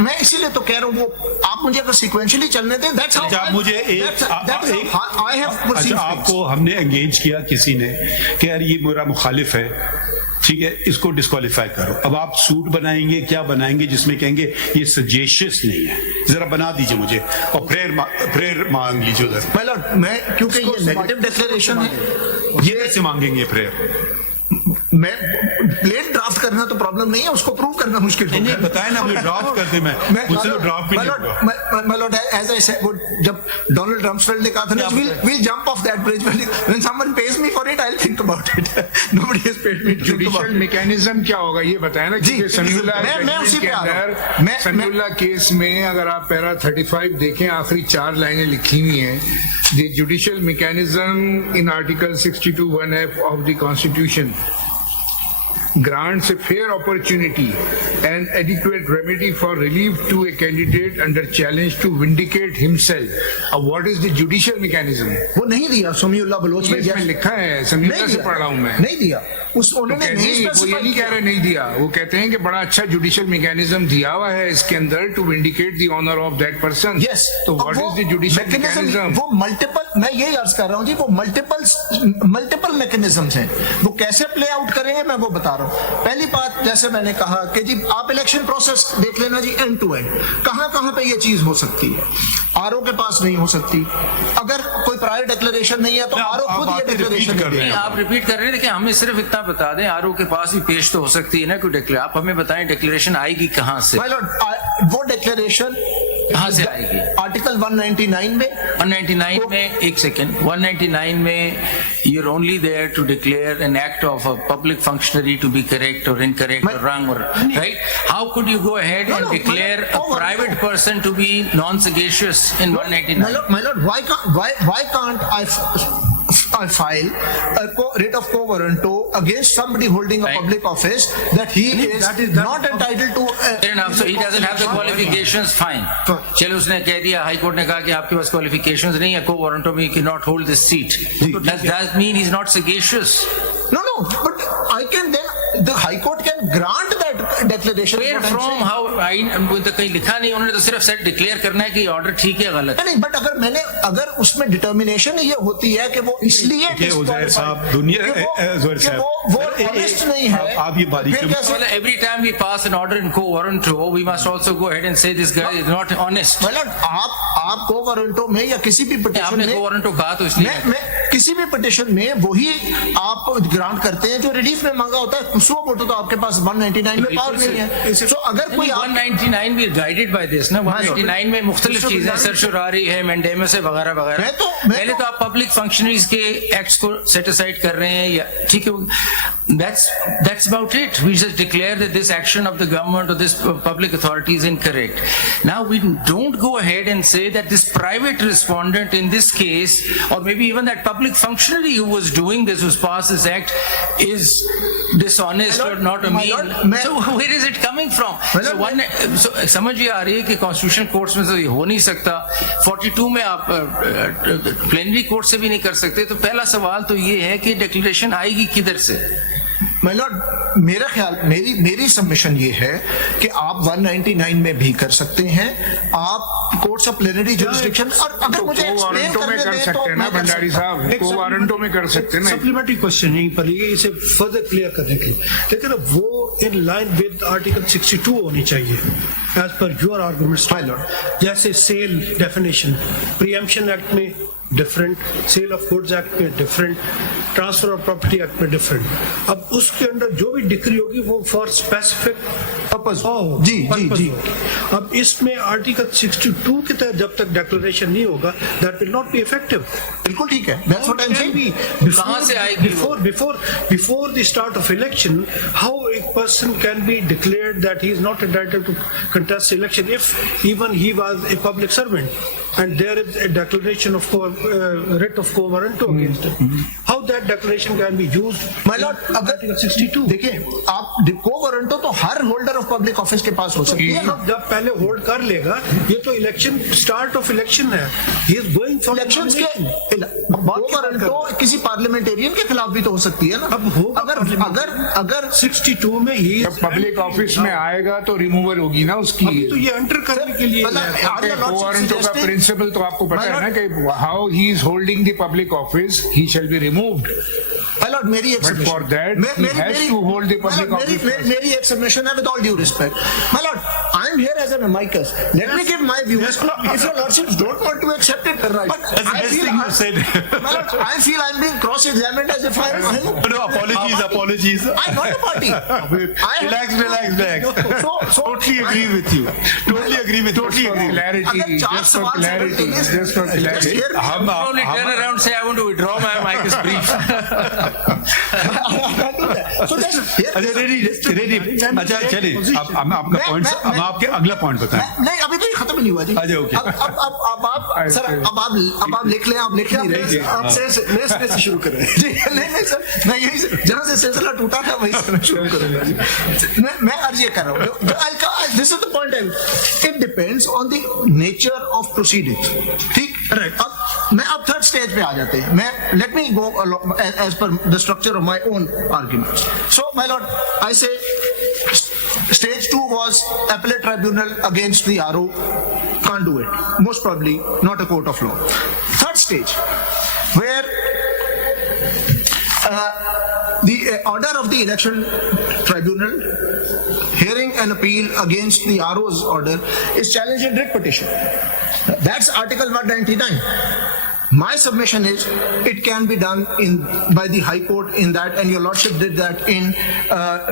मैं इसीलिए तो कह रहा हूँ वो आप मुझे अगर sequentially चलने दें, that's how अच्छा, मुझे एक I have अच्छा, perceived things. आपको हमने एंगेज किया किसी ने कि यार ये मेरा मुखालिफ है, ठीक है, इसको डिस्क्वालीफाई करो. अब आप सूट बनाएंगे, क्या बनाएंगे जिसमें कहेंगे ये सजेशियस नहीं है, जरा बना दीजिए मुझे और प्रेयर मांग लीजिए उधर. My Lord, मैं क्योंकि ये नेगेटिव डिक्लेरेशन है, ये कैसे मांगेंगे प्रेयर? मैं प्लेन ड्राफ्ट करना तो प्रॉब्लम नहीं है, उसको प्रूव करना मुश्किल है. नहीं बताए ना, मुझे ड्राफ्ट कर दे. मैं मुझसे तो ड्राफ्ट भी नहीं होगा. My Lord, as I said, जब डोनाल्ड रम्सफेल्ड ने कहा था ना, we'll jump off that bridge when someone pays me for it, I'll think about it. Nobody has paid me to think about judicial it. Mechanism क्या होगा ये बताएं ना. क्योंकि मैं उसी पे आ रहा हूं. समीउल्लाह केस में अगर आप पैरा 35 देखें, आखिरी 4 लाइनें लिखी हुई हैं. The judicial mechanism in Article 62(1)(f) of the Constitution grants a fair opportunity and adequate remedy for relief to a candidate under challenge to vindicate himself. What is the judicial mechanism? वो नहीं दिया Samiullah Bloch में. इसमें लिखा है, समीउल्लाह से पढ़ रहा हूं मैं. नहीं दिया उन्होंने नहीं, नहीं वो ये specify नहीं कह किया. रहे नहीं दिया. वो कहते हैं कि बड़ा अच्छा जुडिशियल मैकेनिज्म दिया हुआ है इसके अंदर to vindicate the honour of that person. Yes. तो what is the judicial mechanism? वो मल्टीपल, मैं यही अर्ज कर रहा हूँ जी, वो मल्टीपल मैकेनिज्म्स हैं. वो कैसे प्ले आउट करेंगे मैं वो बता रहा हूँ. पहली बात, जैसे मैंने कहा कि जी आप इलेक्शन प्रोसेस देख लेना जी, एंड टू एंड कहां पे ये चीज हो सकती है. आरओ के पास नहीं हो सकती. अगर कोई प्रायर डिक्लेरेशन नहीं है तो आरओ खुद ये डिक्लेरेशन कर रहे हैं. आप रिपीट कर रहे हैं कि हमें सिर्फ इतना बता दें, आरओ के पास भी पेश तो हो सकती है ना कोई डिक्लेयर. आप हमें बताएं डिक्लेरेशन आएगी कहां से? माय लॉर्ड, वो डिक्लेरेशन कहां से आएगी? आर्टिकल 199 में. 199 में, एक सेकेंड, 199 में you're only there to declare an act of a public functionary to be correct or incorrect or wrong, or right? How could you go ahead and declare a private person to be non-sagacious in 199? My lord, why can't I file a writ of quo warranto against somebody holding a Right. public office that he is not entitled to? Fair enough. So he doesn't have the qualifications. Fine. चलो उसने कह दिया, high court ने कहा कि आपके पास qualifications नहीं है, co-warranto में you cannot hold this seat. Does that mean he's not sagacious? No, but I can then, the High Court can grant that declaration. Where what I'm from? saying. How? तो कहीं लिखा नहीं, उन्होंने तो सिर्फ सेट डिक्लेयर करना है कि ऑर्डर ठीक है गलत. नहीं, बट अगर उसमें डिटर्मिनेशन ये होती है कि वो इसलिए उज़ैर साहब, दुनिया उज़ैर साहब, वो ऑनेस्ट नहीं है. आप ये बारीकी फिर कैसे? Well, every time we pass an order in co-warranto, we must also go ahead and say this guy is not honest. मतलब आप को वारंटो में या किसी भी पिटीशन आपने में, co-warranto कहा तो इसलिए मैं किसी भी पिटीशन में वही आप ग्रांट करते हैं जो रिलीफ में मांगा होता है. कुछ वोटो तो आपके पास 199 में पावर नहीं है. तो अगर कोई 199 भी गाइडेड बाय दिस ना. 199 में मुख्तलिफ चीजें सर्चुरारी है, मैंडेमस है, वगैरह वगैरह. पहले तो आप पब्लिक फंक्शनरीज के एक्ट्स को सेट असाइड कर रहे हैं, या ठीक है, that's about it. We just declare that this action of the government or this public authority is incorrect. Now we don't go ahead and say that this private respondent in this case, or maybe even that public functionary who was doing this, who's passed this act, is dishonest or not a mean. So where is it coming from? So समझ ये आ रही है कि constitution courts में तो ये हो नहीं सकता. 42 में आप प्लेनरी कोर्ट से भी नहीं कर सकते. तो पहला सवाल तो ये है कि डिक्लेरेशन आएगी किधर से? My lord, मेरा ख्याल मेरी सबमिशन ये है कि आप 199 में भी कर सकते हैं, आप कोर्ट्स ऑफ प्लेनरी जुरिस्डिक्शन, और अगर मुझे एक्सप्लेन वारंटों में करने कर दें सकते तो हैं ना मैं कर भंडारी सकता हूं। साहब, को वारंटों में कर सकते हैं ना। सप्लीमेंट्री क्वेश्चन यहीं पर ये इसे फर्दर क्लियर करने के लिए, लेकिन अब वो इन लाइन विद आर्टिकल 62 होनी चाहिए एज पर योर आर्गुमेंट। जैसे सेल डेफिनेशन प्रीएम्पशन एक्ट में different, sale of goods act में different, transfer of property act में डिफरेंट। अब उसके अंदर जो भी डिक्री होगी वो फॉर स्पेसिफिक पर्पस जी। अब इसमें आर्टिकल 62 के तहत जब तक डिक्लेरेशन नहीं होगा that will not be effective. बिल्कुल ठीक है, that's what I am saying. कहां से आएगी before the start of election, how a person can be declared that he is not entitled to contest election if even he was a public servant and there is a declaration of writ of quo warranto against him? How that declaration can be used? My lord, Article 62. देखिए, आप को warranto तो हर holder of public office के पास हो सकती है ना। जब पहले होल्ड कर लेगा, ये तो इलेक्शन स्टार्ट ऑफ इलेक्शन है, he is going for elections के वारंटो किसी पार्लियामेंटेरियन के खिलाफ भी तो हो सकती है ना। अब होगा अगर 62 में ये जब पब्लिक ऑफिस में आएगा तो रिमूवल होगी ना उसकी। अभी तो ये एंटर करने के लिए वारंटों का प्रिंसिपल तो आपको पता है ना कि how he is holding the public office, he shall be removed. मेरी एक But for that, he has to hold the public office first. मेरी एक सबमिशन है, with all due respect, my lord, I am here as an amicus. Let me give my views. If your lordships don't want to accept it, but I feel my lord, I feel I'm being cross-examined as if I'm No, apologies. I'm not a party. Relax. Totally agree with you. Totally agree. Clarity, just for clarity. I'm only turn around and say I want to withdraw my amicus brief. अच्छा चलिए, अब हम आपका point, हम आपके अगला point बताएं। नहीं, अभी तो ये खत्म ही नहीं हुआ जी। अच्छा, ओके। अब आप लिख लें, आप लिख लें, मैं से शुरू करें। नहीं सर, मैं यही जहाँ से सिलसिला टूटा था वही से शुरू करूंगा जी। मैं अर्ज ये कर रहा हूँ, this is the point, it depends on the nature of proceedings. ठीक, अब मैं अब थर्ड स्टेज पे आ जाते हैं। मैं let me go as per the structure of my own arguments. So my lord, I say stage 2 was appellate tribunal against the RO, can't do it, most probably not a court of law. Third stage, where the order of the election tribunal hearing an appeal against the RO's order is challenged in writ petition. That's Article 199. My submission is it can be done by the High Court in that, and your lordship did that in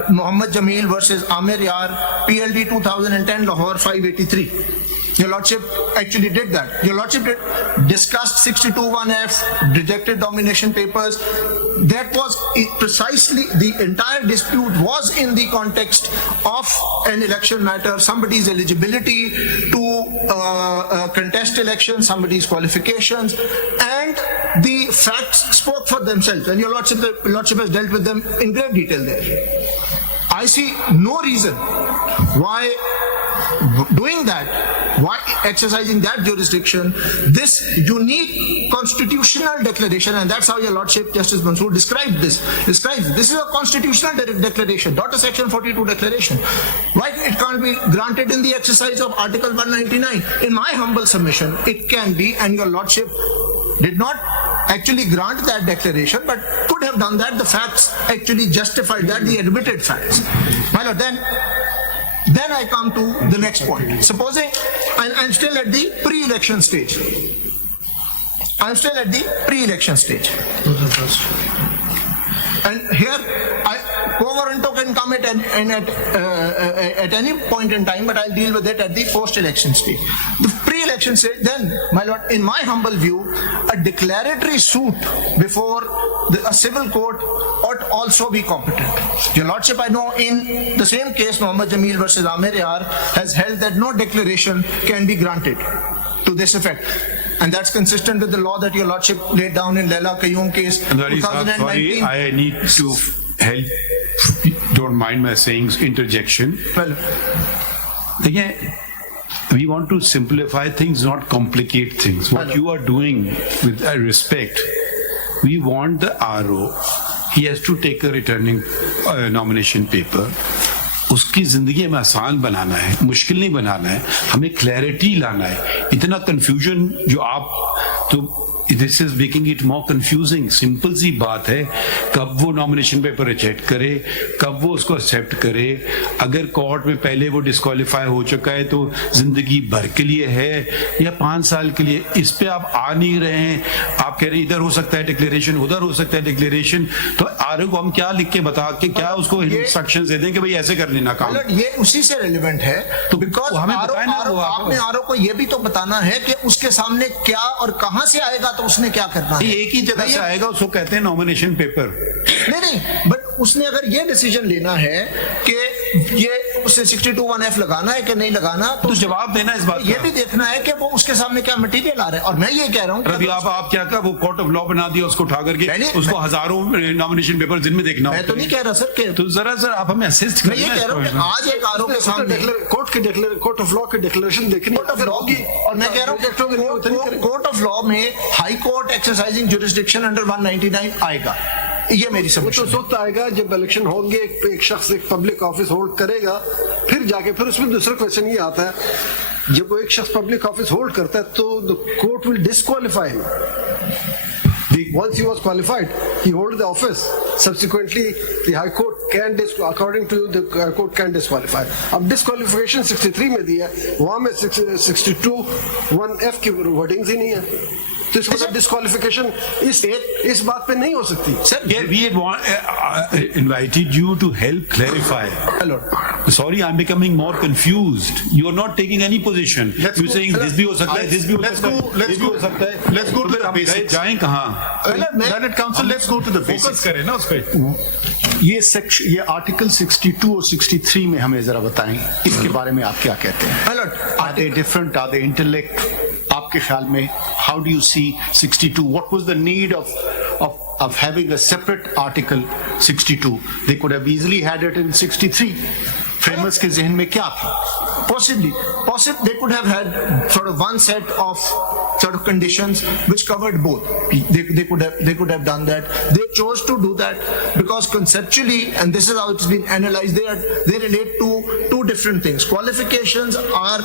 Muhammad Jameel versus Amir Yar, PLD 2010, Lahore 583. Your lordship actually did that. Your lordship discussed 62(1)(f), rejected domination papers. That was precisely, the entire dispute was in the context of an election matter, somebody's eligibility to contest election, somebody's qualifications, and the facts spoke for themselves, and your lordship has dealt with them in great detail there. I see no reason why doing that, why exercising that jurisdiction, this unique constitutional declaration, and that's how your lordship Justice Mansoor described this. This is a constitutional declaration, not a section 42 declaration. Why it can't be granted in the exercise of Article 199? In my humble submission, it can be, and your lordship did not actually grant that declaration, but could have done that. The facts actually justified that, the admitted facts. My lord, then I come to the next point. Supposing I'm still at the pre-election stage. And here, co-warranto can come at any point in time, but I'll deal with it at the post-election stage. The pre-election stage, then, my lord, in my humble view, a declaratory suit before a civil court ought also be competent. Your lordship, I know, in the same case, Muhammad Jameel versus Amir Yar has held that no declaration can be granted to this effect. And that's consistent with the law that your lordship laid down in Laila Qayyum case 2019. Sorry, I need to help. Don't mind my saying interjection. Well, Again, we want to simplify things, not complicate things. What you are doing, with respect, we want the RO. he has to take a returning nomination paper. उसकी जिंदगी में आसान बनाना है, मुश्किल नहीं बनाना है, हमें clarity लाना है. इतना कंफ्यूजन जो आप तो this is making it more confusing. Simple सी बात है, कब वो नॉमिनेशन पेपर रिजेक्ट करे, कब वो उसको एक्सेप्ट करे. अगर कोर्ट में पहले वो डिस्क्वालीफाई हो चुका है तो जिंदगी भर के लिए है या 5 साल के लिए, इस पे आप आ नहीं रहे हैं. आप कह रहे हैं इधर हो सकता है डिक्लेरेशन, उधर हो सकता है डिक्लेरेशन. तो आर को हम क्या लिख के बता के क्या उसको इंस्ट्रक्शन दे दें कि भाई ऐसे कर लेना काम. ये उसी से रेलिवेंट है. तो बिकॉज हमें बताएं ना, वो आपने आर को ये भी तो बताना है कि उसके सामने क्या और कहां से आएगा, तो उसने क्या करना है. एक ही जगह से आएगा, उसको कहते हैं नॉमिनेशन पेपर. नहीं, बट उसने अगर ये डिसीजन लेना है कि ये उसे 62(1)(f लगाना है कि नहीं लगाना, तो जवाब देना इस बात. ये भी देखना है कि वो उसके सामने क्या मटेरियल आ रहा है. और मैं ये कह रहा हूँ रवि, आप क्या वो कोर्ट ऑफ लॉ बना दिया उसको उठा करके, उसको हजारों नॉमिनेशन पेपर जिनमें देखना. मैं तो नहीं कह रहा सर कि तो जरा सर आप हमें असिस्ट मैं ये कह रहा हूँ कि आज एक आरोप के सामने कोर्ट ऑफ लॉ की डिक्लेरेशन देखनी कोर्ट ऑफ लॉ की, और मैं कह रहा हूँ कोर्ट ऑफ लॉ में high court exercising jurisdiction under 199 आएगा. ये मेरी समझ. तो वक्त आएगा जब इलेक्शन होंगे, एक शख्स एक पब्लिक ऑफिस होल्ड करेगा, फिर जाके फिर उसमें दूसरा क्वेश्चन ये आता है, जब वो एक शख्स पब्लिक ऑफिस होल्ड करता है तो the court will disqualify him. Once he was qualified, he held the office. Subsequently, the High Court can, according to the High Court, can disqualify. अब disqualification 63 में दिया, वहाँ में 62(1)(f की वर्डिंग्स ही नहीं है. तो इसको डिस्क्वालिफिकेशन इस बात पे नहीं हो सकती. Sir, we had invited you to help clarify. Sorry, I'm becoming more confused. You are not taking any position. You're saying this भी हो सकता है, this भी हो सकता है, this भी हो सकता है. Let's go to the basics. जाएं कहाँ? Learned Counsel, let's go to the basics. Focus करें ना उस पे. ये आर्टिकल 62 और 63 में हमें जरा बताएं, इसके बारे में आप क्या कहते हैं? Are they different? Are they intellect? आपके ख्याल में how do you see 62? What was the need of having a separate article 62? They could have easily had it in 63. Framers के ज़हन में क्या था? Possibly they could have had sort of one set of sort of conditions which covered both. They could have done that. They chose to do that because conceptually, and this is how it's been analyzed, they relate to two different things. Qualifications are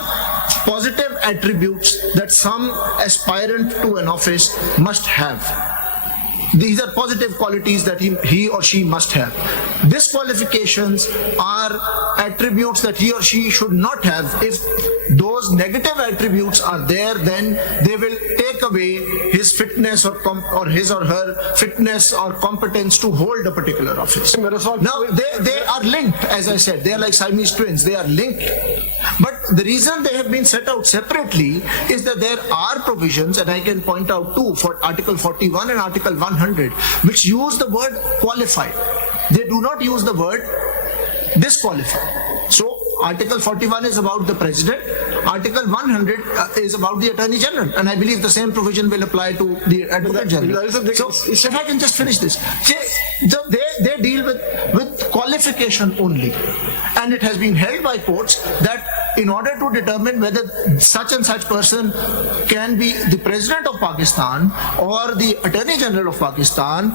positive attributes that some aspirant to an office must have. These are positive qualities that he or she must have. Disqualifications are attributes that he or she should not have. If those negative attributes are there, then they will take away his fitness or his or her fitness or competence to hold a particular office. Now they are linked, as I said, they are like Siamese twins. They are linked. But the reason they have been set out separately is that there are provisions, and I can point out two, for Article 41 and Article 100, which use the word qualified. They do not use the word disqualified. So Article 41 is about the President, Article 100 is about the Attorney General, and I believe the same provision will apply to the Advocate General. So if I can just finish this, they deal with qualification only, and it has been held by courts that in order to determine whether such and such person can be the President of Pakistan or the Attorney General of Pakistan,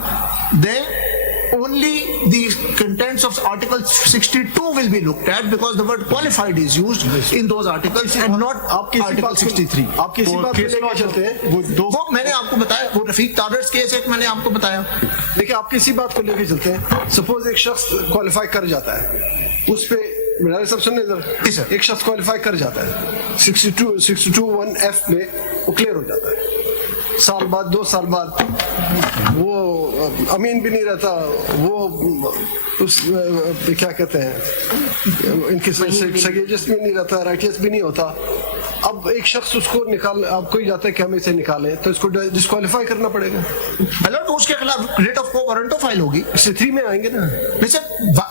then only the contents of Article 62 will be looked at, because the word qualified is used in those articles and not Article 63. आप किसी बात पे लेके चलते हैं, वो मैंने आपको बताया, वो रफीक ताबर्स केस एक मैंने आपको बताया. देखिए, आप किसी बात को लेके चलते हैं. सपोज एक शख्स क्वालिफाई कर जाता है, उस पे मेरा सब सुनने इधर, एक शख्स क्वालिफाई कर जाता है 62(1)(f में, वो क्लियर हो जाता है. साल बाद, 2 साल बाद वो अमीन भी नहीं रहता, वो उस क्या कहते हैं, इनके सगेजस में नहीं रहता, राइटियस भी नहीं होता. अब एक शख्स उसको निकाल, आपको ही जाता है कि हम इसे निकालें, तो इसको डिस्क्वालीफाई करना पड़ेगा. तो उसके खिलाफ rate of warrant of file होगी. 63 में आएंगे ना, वैसे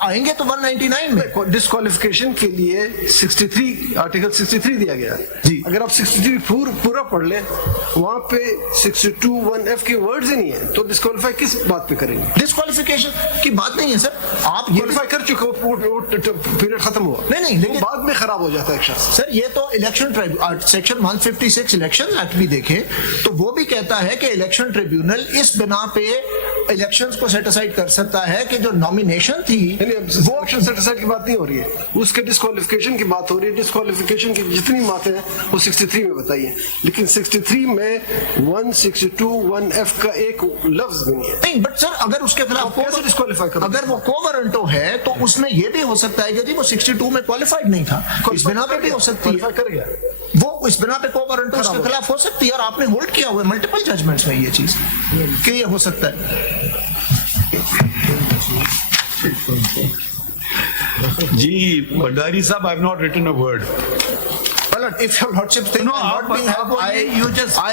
आएंगे तो 199 में. डिस्क्वालिफिकेशन के लिए 63 आर्टिकल 63 दिया गया जी. अगर आप 63 पूरा पढ़ लें, वहाँ पे 62(1)(f के वर्ड्स ही नहीं है, तो डिस्क्वालीफाई किस बात पे करेंगे? डिस्क्वालिफिकेशन की बात नहीं है सर. आप क्वालिफाई कर चुके हो, पीरियड खत्म हुआ. नहीं, लेकिन बाद में खराब हो जाता है एक शख्स. सर ये तो इलेक्शन सेक्शन 156 इलेक्शन एक्ट भी देखें तो वो भी कहता है कि इलेक्शन ट्रिब्यूनल इस बिना पे इलेक्शंस को सेट असाइड कर सकता है कि जो नॉमिनेशन थी वो इलेक्शन सेट असाइड की बात नहीं हो रही है, उसके डिस्क्वालिफिकेशन की बात हो रही है। डिस्क्वालिफिकेशन की जितनी बातें हैं वो 63 में बताइए, लेकिन 63 में 162(1)(f) का एक लफ्ज भी नहीं है। नहीं, बट सर अगर उसके खिलाफ कैसे डिस्क्वालीफाई करोगे? अगर वो कोवरंटो है तो उसमें ये भी हो सकता है कि जी वो 62 में क्वालिफाइड नहीं था, इस बिना पे भी हो सकती है, कर गया वो इस बिना पे कोवरंटो उसके खिलाफ हो सकती है, और आपने होल्ड किया हुआ है मल्टीपल जजमेंट्स में ये चीज कि ये हो सकता है। जी भंडारी साहब, I have not written a word. If your lordship think No, I'm not being helpful, I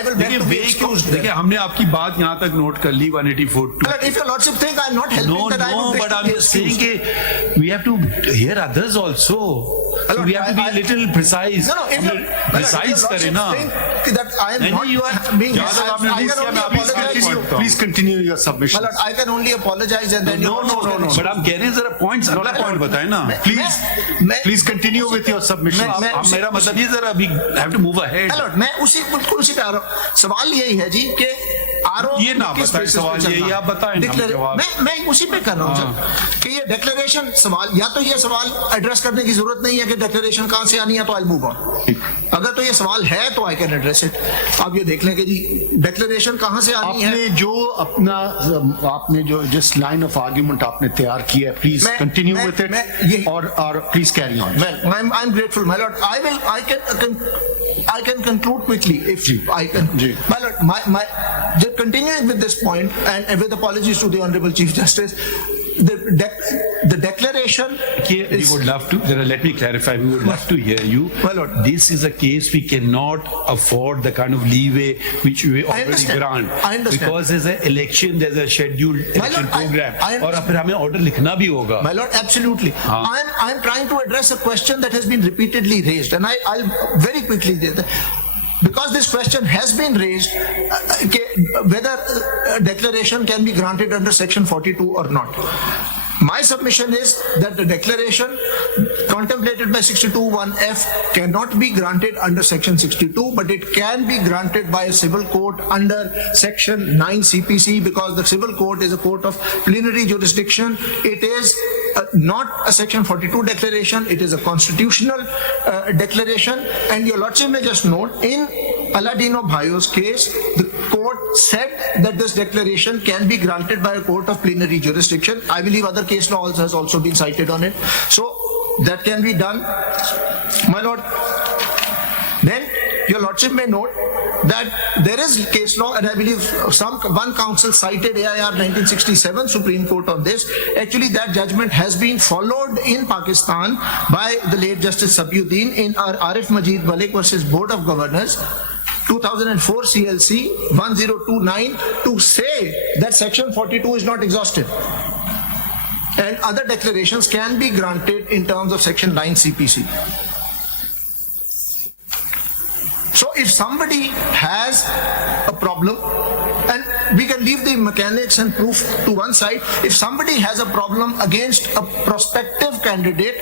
will beg to be excused. देखिए हमने आपकी बात यहाँ तक नोट कर ली 184(2). But if your lordship think I'm not helping, No, then I will no, beg but to I'm be just saying excused. कि we have to hear others also. So we have to be a little precise. No, if your precise करें ना। think that I am नहीं, not you are being ज़्यादा आपने I miss can किया, only मैं अभी apologize. continue Please continue your My submission. lord, I can only apologize and then No, but हम कह रहे हैं जरा पॉइंट्स, अगला पॉइंट बताएं ना। Please continue with your submission. अब मेरा मतलब ये जरा अभी have to move ahead. मैं बिल्कुल उसी पे आ रहा हूँ। सवाल यही है जी कि आरोप ये ना बताएं, सवाल यही आप बताएं ना जवाब। मैं उसी पे कर रहा हूँ सर कि ये डिक्लेरेशन सवाल, या तो ये सवाल एड्रेस करने की जरूरत नहीं है कि डिक्लेरेशन कहाँ से आनी है, तो आई मूव ऑन। अगर तो ये सवाल है तो आई कैन एड्रेस इट। आप ये देख लें कि जी डिक्लेरेशन कहाँ से आनी है। आपने जो जिस लाइन ऑफ आर्ग्यूमेंट आपने तैयार किया है, प्लीज कंटिन्यू विद इट और please carry on. Well, I'm grateful, my lord. I can conclude quickly if I can. My lord, just continuing with this point and with apologies to the Honorable Chief Justice, the declaration. We would love to. Let me clarify. We would love to hear you. My lord. This is a case we cannot afford the kind of leeway which we already grant. I understand. Because there's an election, there's a scheduled election program. और फिर हमें order लिखना भी होगा. My lord, absolutely. I'm trying to address a question that has been repeatedly raised, and I'll very quickly do that. Because this question has been raised, whether declaration can be granted under section 42 or not. My submission is that the declaration contemplated by 62(1)(f) cannot be granted under section 62, but it can be granted by a civil court under section 9 CPC, because the civil court is a court of plenary jurisdiction. It is not a section 42 declaration, it is a constitutional declaration. And your lordship may just note, in Aladino Bhayo's case, the court said that this declaration can be granted by a court of plenary jurisdiction. I believe other case law has also been cited on it. So that can be done, my lord. Then your lordship may note that there is case law, and I believe one counsel cited AIR 1967 Supreme Court on this. Actually, that judgment has been followed in Pakistan by the late Justice Sabiuddin in Arif Majid Malik versus Board of Governors, 2004 CLC 1029, to say that section 42 is not exhaustive and other declarations can be granted in terms of section 9 CPC. So if somebody has a problem, and we can leave the mechanics and proof to one side, if somebody has a problem against a prospective candidate,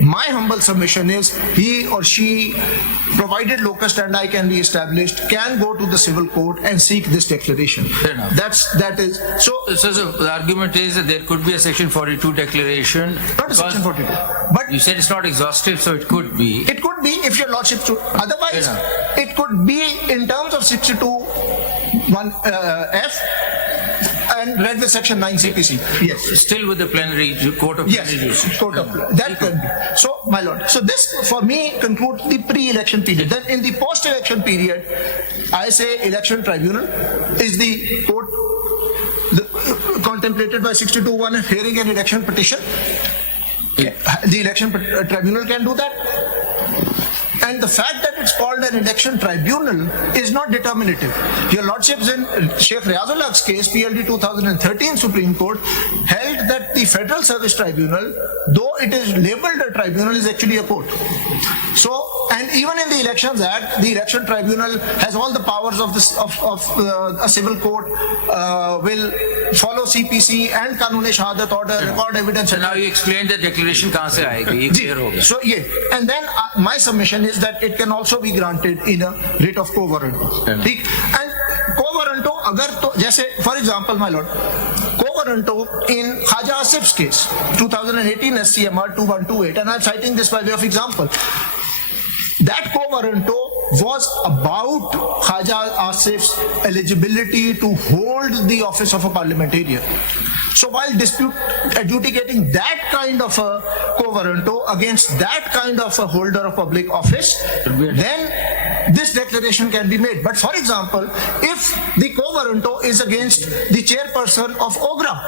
my humble submission is he or she, provided locus standi can be established, can go to the civil court and seek this declaration. Fair enough. That is so the argument is that there could be a section 42 declaration. Not a section 42, but you said it's not exhaustive, so it could be. It could be if your lordship should. Otherwise, it could be in terms of 62(1)(f) and read the section 9 CPC. Yes. Still with the plenary court of Yes, plenary jurisdiction. court of that can be. So, my lord. So this, for me, concludes the pre-election period. Then, in the post-election period, I say election tribunal is the court contemplated by 62(1) hearing an election petition. The election tribunal can do that. And the fact that it's called an election tribunal is not determinative. Your lordships in Sheikh Riazullah's case, PLD 2013 Supreme Court, held that the Federal Service Tribunal, though it is labeled a tribunal, is actually a court. So, and even in the Elections Act, the election tribunal has all the powers of this of a civil court, will follow CPC and Kanun-e-Shahadat order, record evidence. So now you explained that declaration kahan se aayegi, clear ho gaya. So yeah, and then my submission is that it can also be granted in a writ of quo warranto. And quo warranto, agar to, jaise, for example, my lord, warranto in Khaja Asif's case, 2018 SCMR 2128, and I'm citing this by way of example. That co-warranto was about Khaja Asif's eligibility to hold the office of a parliamentarian. So while adjudicating that kind of a co-warranto against that kind of a holder of public office, then this declaration can be made. But for example, if the co-warranto is against the chairperson of OGRA,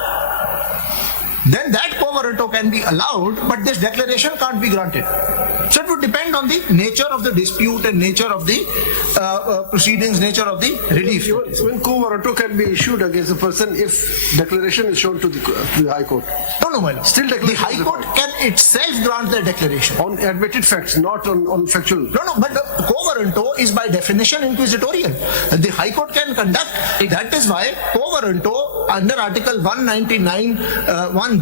then that co-warranto can be allowed, but this declaration can't be granted. So it would depend on the nature of the dispute and nature of the proceedings, nature of the relief. When co-warranto can be issued against a person if declaration is shown to the High Court. No, my lord. Still the declaration High Court can itself grant the declaration. On admitted facts, not on factual. No, but the co-warranto is by definition inquisitorial. The High Court can conduct. That is why co-warranto under Article 199 1B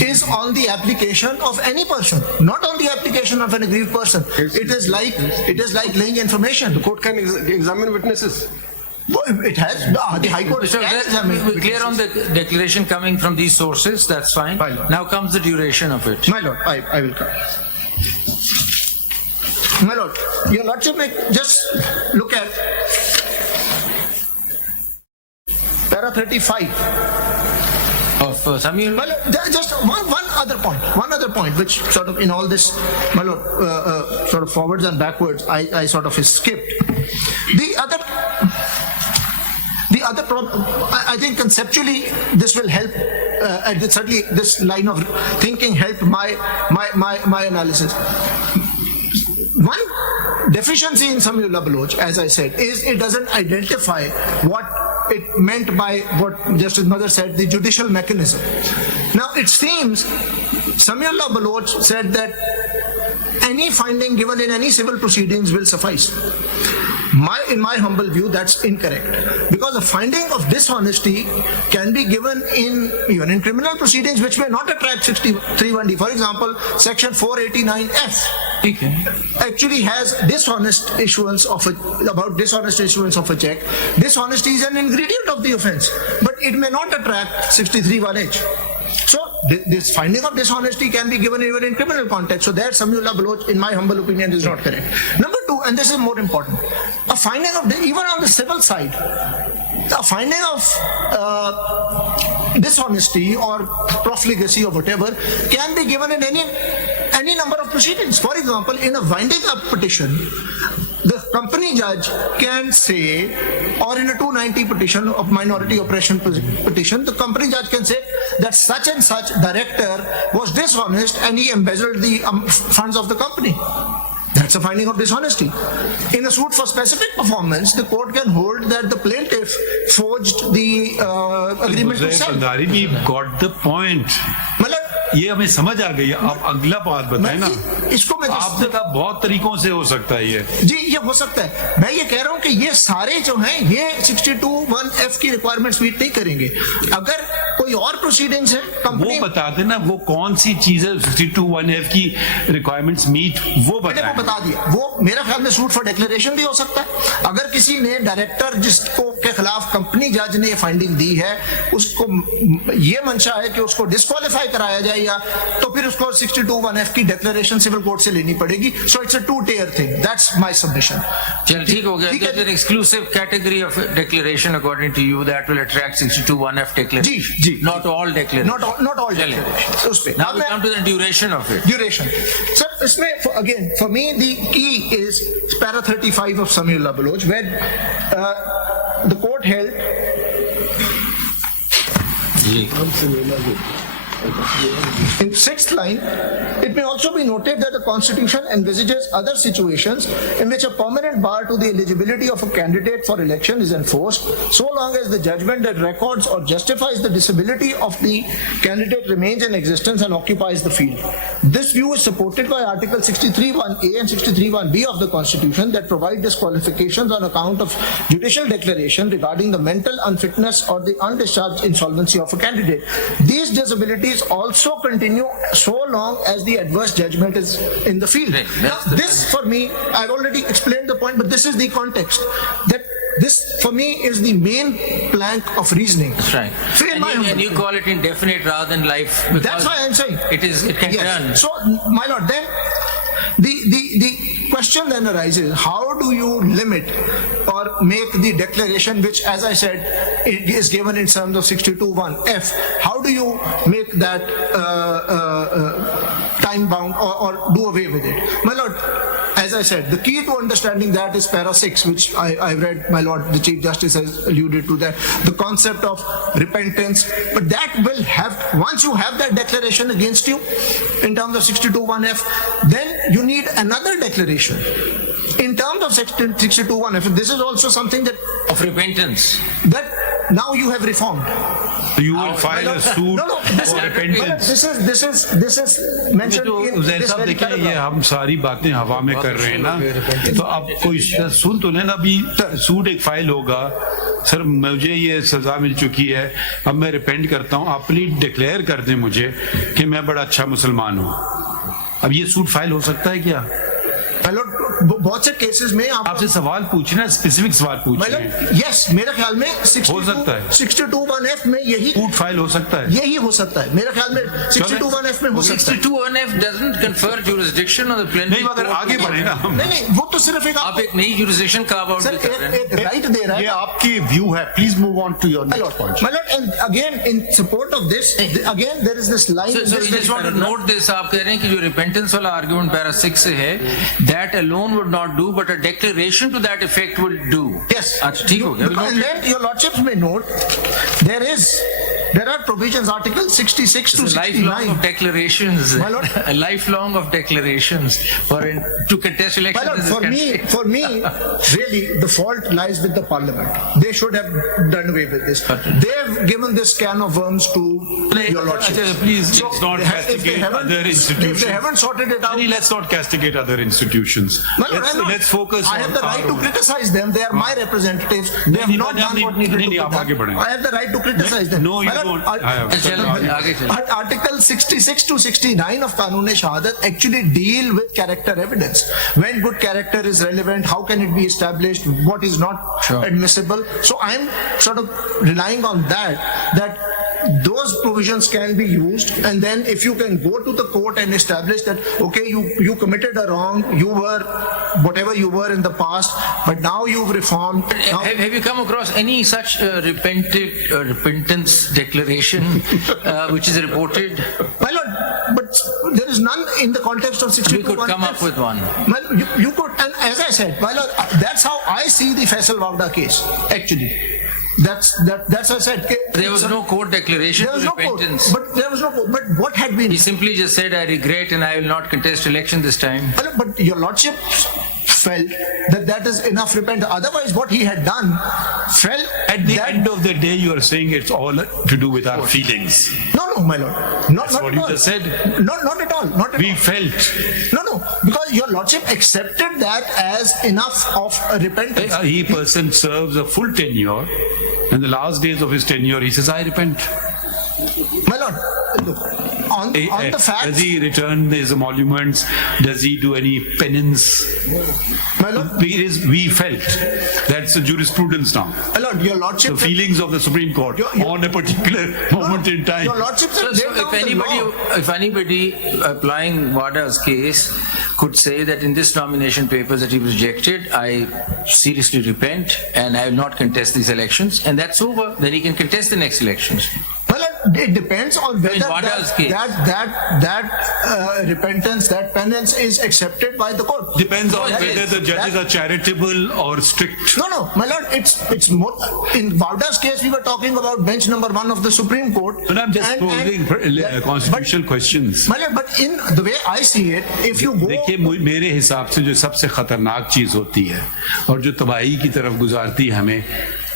is on the application of any person, not on the application of an aggrieved person. It is like laying information. The court can examine witnesses. It has. The High Court So can examine. we're clear on the declaration coming from these sources, that's fine. My lord. Now comes the duration of it. My lord, I will come. My lord, your lordship may just look at para 35. Of Samuel? Well, just one other point, which sort of in all this, my lord, sort of forwards and backwards, I sort of skipped. The other problem, I think conceptually this will help, and certainly this line of thinking helped my analysis. One deficiency in Samuel Baloch, as I said, is it doesn't identify what it meant by what Justice Mother said, the judicial mechanism. Now it seems Samuel Baloch said that any finding given in any civil proceedings will suffice. In my humble view, that's incorrect, because a finding of dishonesty can be given even in criminal proceedings which may not attract 63(1)(d). For example, Section 489F actually has dishonest issuance of a check. Dishonesty is an ingredient of the offence, but it may not attract 63(1)(h). So this finding of dishonesty can be given even in criminal context. So there Samuel Baloch, in my humble opinion, is not correct. Number two, and this is more important, a finding of, even on the civil side, a finding of dishonesty or profligacy or whatever can be given in any number of proceedings. For example, in a winding up petition, the company judge can say, or in a 290 petition of minority oppression petition, the company judge can say that such and such director was dishonest and he embezzled the funds of the company. That's a finding of dishonesty. In a suit for specific performance, the court can hold that the plaintiff forged the agreement to sell. Bhandari, we got the point. ये हमें समझ आ गई। आप अगला बात बताएं ना। इसको मैं आपने कहा बहुत तरीकों से हो सकता है ये। जी ये हो सकता है। मैं ये कह रहा हूँ कि ये सारे जो हैं ये 62(1)(f) की रिक्वायरमेंट्स मीट नहीं करेंगे। अगर कोई और प्रोसीडिंग्स है कंपनी, वो बता देना वो कौन सी चीजें 62(1)(f) की रिक्वायरमेंट्स मीट, वो बता दिया। वो मेरा ख्याल में सूट फॉर डिक्लेरेशन भी हो सकता है। अगर किसी ने डायरेक्टर जिसको के खिलाफ कंपनी जज ने ये फाइंडिंग दी है, उसको ये मंशा है कि उसको डिस्क्वालीफाई कराया जाए, या तो फिर उसको 62(1)(f) की डिक्लेरेशन सिविल कोर्ट से लेनी पड़ेगी। So it's a two tier thing. That's my submission. चल ठीक हो गया। There's an exclusive category of declaration according to you that will attract 62(1)(f) declaration. Ji Not all declaration. Not all declaration. उस पे Now we come to the duration of it. Duration. Sir, इसमें again for me the key is para 35 of Samuel Baloch, where the court held. In sixth line, it may also be noted that the Constitution envisages other situations in which a permanent bar to the eligibility of a candidate for election is enforced, so long as the judgment that records or justifies the disability of the candidate remains in existence and occupies the field. This view is supported by Article 63(1)(a) and 63(1)(b) of the Constitution that provide disqualifications on account of judicial declaration regarding the mental unfitness or the undischarged insolvency of a candidate. These disabilities also continue so long as the adverse judgment is in the field. Now, this for me, I've already explained the point, but this is the context, that This, for me, is the main plank of reasoning. That's right. So in my And humble you call it indefinite rather than life. That's because why I'm saying. it can turn. Yes. So, my lord, then the question then arises: how do you limit or make the declaration, which, as I said, it is given in terms of 62(1)(f)? How do you make that time bound or do away with it, my lord? As I said, the key to understanding that is para 6, which I read, my lord, the Chief Justice has alluded to that, the concept of repentance. But that will have, once you have that declaration against you in terms of 62(1)(f), then you need another declaration. In terms of 62(1)(f), this is also something that Of repentance. now you have reformed. You will file a suit for repentance. This is mentioned in Uzair this साहब very देखिए, ये paragraph. हम सारी बातें हवा में कर रहे हैं ना, तो अब कोई सुन तो लेना, अभी सूट एक फाइल होगा, सर मुझे ये सजा मिल चुकी है, अब मैं रिपेंट करता हूँ, आप प्लीज डिक्लेयर कर दें मुझे कि मैं बड़ा अच्छा मुसलमान हूँ। अब ये सूट फाइल हो सकता है क्या? बहुत से केसेस में आपसे सवाल पूछना, स्पेसिफिक सवाल पूछना है। यस, मेरे ख्याल में 62(1)(f) में यही सूट फाइल हो सकता है, यही हो सकता है मेरे ख्याल में 62(1)(f) में हो सकता है। 62(1)(f) doesn't confer jurisdiction on the plenary. नहीं, मगर आगे बढ़े ना हम। नहीं, वो तो सिर्फ एक आप एक नई jurisdiction carve out सर कर रहे हैं। एक राइट दे रहा है। ये आपकी व्यू है, please move on to your next point. My lord, and again in support of this, again there is this line. So you just want to note this, आप कह रहे हैं कि जो repentance वाला argument para 6 से है, that alone would not do, but a declaration to that effect will do. Yes. अच्छा, ठीक हो गया। And then your lordships may note there are provisions, Article 66 to It's a lifelong 69. of declarations. My lord. A lifelong of declaritions to contest My elections. lord, in this for me, really, the fault lies with the parliament. They should have done away with this. They have given this can of worms to your lordship. Please, let's not castigate other institutions. If they haven't sorted it out, Let's not castigate other institutions. My lord, I'm not- Let's focus I on have the right our to own. criticize them. They are my representatives. They have नहीं, not done what needed to नहीं, be आप आगे done. बढ़ेंगे। I have the right to criticize them. No, you My lord, don't. चलो, आगे चलो। Article 66 to 69 of Qanun-e-Shahadat actually deal with character evidence. When good character is relevant, how can it be established, what is not admissible. So I'm sort of relying on that those provisions can be used, and then if you can go to the court and establish that, okay, you committed a wrong, you were whatever you were in the past, but now you've reformed. Now, Have you come across any such repentance declaration which is reported? my lord, but there is none in the context of 62. We could come up with one. Well, you could, and as I said, my lord, that's how I see the Faisal Wagda case. Actually, that's I said. There was no court declaration There was to no court, repentance. but there was no court. But what had been? He simply just said, "I regret and I will not contest election this time." But your lordship felt that is enough repentance. Otherwise, what he had done felt At the end of the day, you are saying it's all to do with our feelings. No, my lord. Not What at you all. just said. Not at all. Not at We all. felt. No, because your lordship accepted that as enough of a repentance. A person serves a full tenure, and the last days of his tenure, he says, "I repent." My lord, look, on the fact. Does he return his emoluments? Does he do any penance? My lord, We felt. That's the jurisprudence now. my lord, your lordship. The feelings of the Supreme Court on a particular moment in time. Your lordship So, said laid down if anybody applying Wada's case could say that in this nomination papers that he rejected, I seriously repent and I will not contest these elections, and that's over, then he can contest the next elections. Well, it depends on whether Wada's case. that repentance, that penance is accepted by the court. Depends on whether the judges are charitable or strict. No, my lord, it's more. In Wada's case, we were talking about bench number 1 of the Supreme Court. But I'm just posing constitutional questions. My lord, but in the way I see it, if you go. देखिए, मेरे हिसाब से जो सबसे खतरनाक चीज होती है और जो तबाही की तरफ गुजारती है हमें,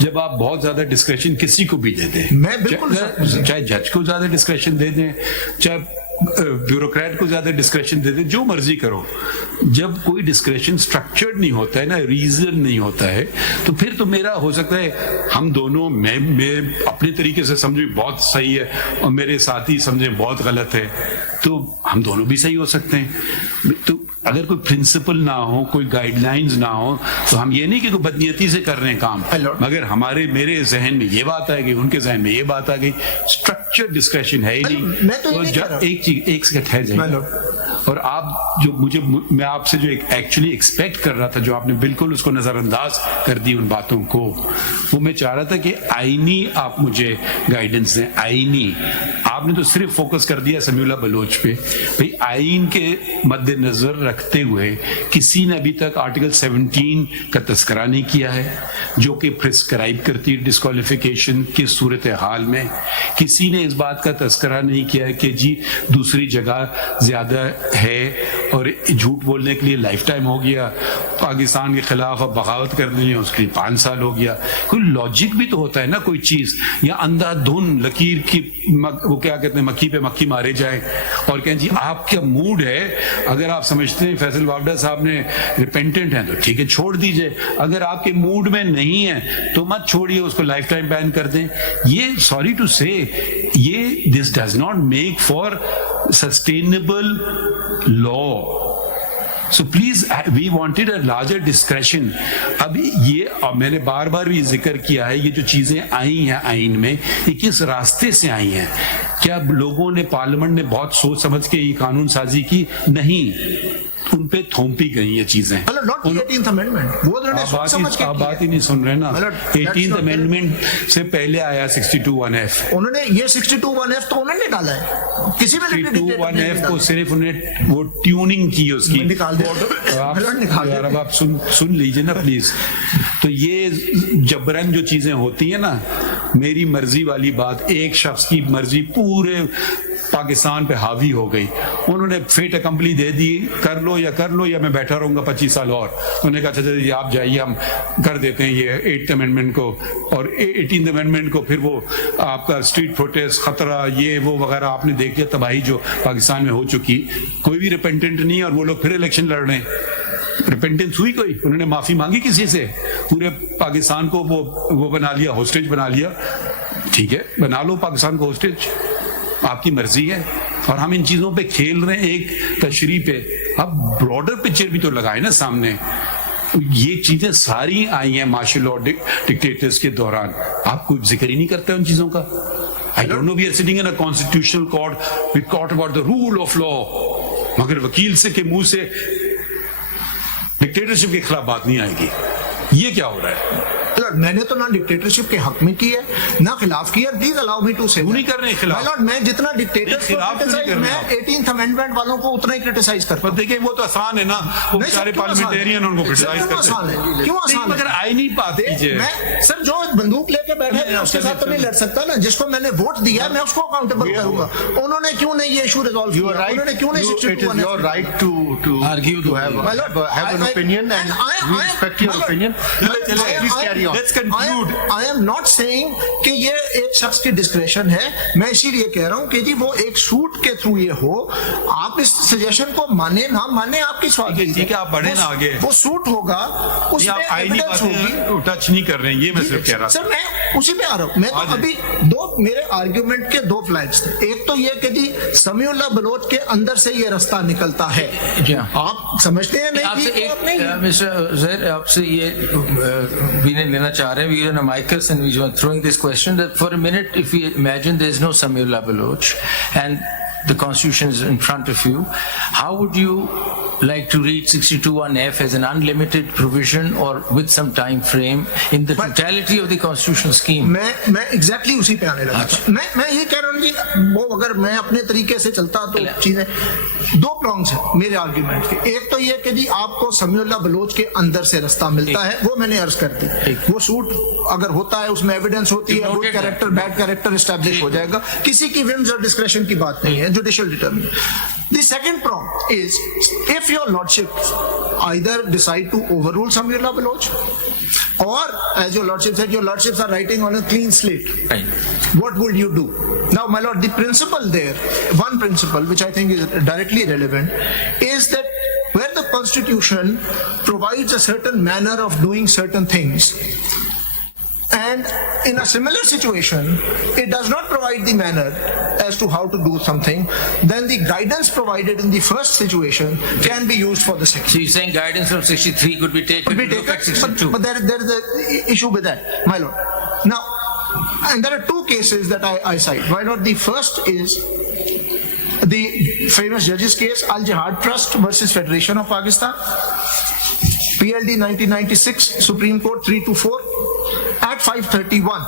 जब आप बहुत ज्यादा डिस्क्रेशन किसी को भी दे दें, मैं बिल्कुल चाहे जज को ज्यादा डिस्क्रेशन दे दें, चाहे ब्यूरोक्रेट को ज्यादा डिस्क्रेशन दे दें, जो मर्जी करो, जब कोई डिस्क्रेशन स्ट्रक्चर्ड नहीं होता है ना, रीजन नहीं होता है, तो फिर तो मेरा हो सकता है हम दोनों, मैं अपने तरीके से समझूं बहुत सही है और मेरे साथी समझें बहुत गलत है, तो हम दोनों भी सही हो सकते हैं। तो अगर कोई प्रिंसिपल ना हो, कोई गाइडलाइंस ना हो, तो हम ये नहीं कि कोई बदनीयती से कर रहे हैं काम, मगर मेरे जहन में ये बात आ गई, उनके जहन में ये बात आ गई, स्ट्रक्चर डिस्कशन है ही नहीं। मैं तो ये नहीं कह रहा। एक सेकंड है जाइए। और आप जो मैं आपसे जो एक्चुअली एक्सपेक्ट कर रहा था, जो आपने बिल्कुल उसको नजरअंदाज कर दी उन बातों को, वो मैं चाह रहा था कि आईनी आप मुझे गाइडेंस दें। आईनी आपने तो सिर्फ फोकस कर दिया समीउल्लाह बलोच पे। भाई आईन के मद्देनजर रखते हुए किसी ने अभी तक आर्टिकल 17 का तस्करा नहीं किया है, जो कि प्रिस्क्राइब करती है डिस्क्वालिफिकेशन की सूरत हाल में। किसी ने इस बात का तस्करा नहीं किया है कि जी दूसरी जगह ज्यादा है और झूठ बोलने के लिए लाइफ टाइम हो गया, पाकिस्तान के खिलाफ अब बगावत करनी है उसके लिए 5 साल हो गया। कोई लॉजिक भी तो होता है ना कोई चीज, या अंधाधुन लकीर की वो क्या कहते हैं, मक्खी पे मक्खी मारे जाए और कहें जी आपका मूड है, अगर आप समझते हैं फैसल वावडा साहब ने रिपेंटेंट हैं तो ठीक है छोड़ दीजिए, अगर आपके मूड में नहीं है तो मत छोड़िए, उसको लाइफ टाइम बैन कर दें। ये सॉरी टू से ये this does not make for sustainable law. So please, we wanted a larger discretion. अभी ये मैंने बार बार भी जिक्र किया है, ये जो चीजें आई हैं आइन में, ये किस रास्ते से आई हैं? क्या लोगों ने, पार्लियामेंट ने बहुत सोच समझ के ये कानून साजी की? नहीं, उन पे थोपी गई ये चीजें। Not the 18th amendment. वो उन्होंने सोच समझ के आप बात ही नहीं सुन रहे ना। 18th अमेंडमेंट से पहले आया 62(1)(f। उन्होंने ये 62(1)(f) तो उन्होंने डाला है, किसी में 62(1)(f) को सिर्फ उन्हें वो ट्यूनिंग की उसकी। यार अब आप सुन लीजिए ना प्लीज। तो ये जबरन जो चीजें होती है ना, मेरी मर्जी वाली बात, एक शख्स की मर्जी पूरे पाकिस्तान पे हावी हो गई, उन्होंने फेट अकम्पली दे दी, कर लो या मैं बैठा रहूंगा 25 साल और। उन्होंने कहा अच्छा जी आप जाइए, हम कर देते हैं ये 8th अमेंडमेंट को और 18th अमेंडमेंट को, फिर वो आपका स्ट्रीट प्रोटेस्ट खतरा ये वो वगैरह आपने देख लिया, तबाही जो पाकिस्तान में हो चुकी। कोई भी रिपेंटेंट नहीं है और वो लोग फिर इलेक्शन लड़ रहे हैं। रिपेंटेंस हुई कोई? उन्होंने माफी मांगी किसी से? पूरे पाकिस्तान को वो बना लिया, होस्टेज बना लिया। ठीक है, बना लो पाकिस्तान को होस्टेज, आपकी मर्जी है। और हम इन चीजों पे खेल रहे हैं एक तशरीह पे। अब ब्रॉडर पिक्चर भी तो लगाए ना सामने। ये चीजें सारी आई हैं मार्शल लॉ डिक्टेटर्स के दौरान, आप कुछ जिक्र ही नहीं करते उन चीजों का। I don't know, we are sitting in a constitutional court, we talk about the rule of law, मगर वकील से के मुंह से डिक्टेटरशिप के खिलाफ बात नहीं आएगी। ये क्या हो रहा है? मैंने तो ना डिक्टेटरशिप के हक में की है ना खिलाफ की है। प्लीज अलाउ मी टू से नहीं कर रहे खिलाफ। लॉर्ड, मैं जितना डिक्टेटर खिलाफ मैं 18th अमेंडमेंट वालों को उतना ही क्रिटिसाइज करता हूं। देखिए वो तो आसान है ना, वो सारे पार्लियामेंटेरियन उनको क्रिटिसाइज करते हैं। क्यों आसान है? मगर आई नहीं बात कीजिए। मैं सर जो बंदूक लेके बैठा है उसके साथ तो नहीं लड़ सकता ना। जिसको मैंने वोट दिया मैं उसको अकाउंटेबल करूंगा। उन्होंने क्यों नहीं ये इशू रिजॉल्व किया? उन्होंने क्यों नहीं 62 your right to argue to have an opinion and we respect your opinion. Please carry on. Let's conclude. I am not saying कि ये एक शख्स की डिस्क्रेशन है। मैं इसीलिए कह रहा हूँ कि जी वो एक सूट के थ्रू ये हो, आप इस सजेशन को माने ना माने आपकी स्वागत। ठीक है, आप बढ़े ना आगे। वो सूट होगा, उसमें एविडेंस होगी। टच नहीं कर रहे हैं, ये मैं सिर्फ कह रहा सर मैं उसी पे आ रहा हूँ। मैं तो अभी मेरे आर्ग्यूमेंट के 2 फ्लैग्स थे। एक तो ये कि जी समीउल्लाह बलोच के अंदर से ये रास्ता निकलता है, आप समझते हैं नहीं? मिस्टर उज़ैर, आपसे ये भी लेना चाह रहे हैं, Amicus, and we were throwing this question that for a minute, if we imagine there is no Samiullah Baloch and the constitution is in front of you, how would you like to read 62(1)(f) as an unlimited provision or with some time frame in the totality of the constitutional scheme? मैं exactly उसी पे आने लगा। मैं ये कह रहा हूँ कि वो अगर मैं अपने तरीके से चलता तो चीजें 2 प्रॉन्ग्स हैं मेरे आर्ग्यूमेंट के। एक तो ये कि जी आपको समीउल्लाह बलोच के अंदर से रास्ता मिलता है, वो मैंने अर्ज कर दी। वो सूट अगर होता है उसमें एविडेंस होती है, good character bad character establish हो जाएगा। किसी की विम्स और डिस्क्रेशन की बात नहीं है, judicial determination. The second prong is if your lordship either decide to overrule Samiullah Baloch, or as your lordship said, your lordships are writing on a clean slate. Right. What would you do? Now, my lord, the principle there, one principle which I think is directly relevant, is that where the constitution provides a certain manner of doing certain things, And in a similar situation, it does not provide the manner as to how to do something, then the guidance provided in the first situation can be used for the second. So you're saying guidance from 63 could be taken to look at 62? But there is an issue with that, my lord. Now, and there are two cases that I cite. My lord, the first is the famous judges case, Al Jihad Trust versus Federation of Pakistan, PLD 1996, Supreme Court 324, at 531.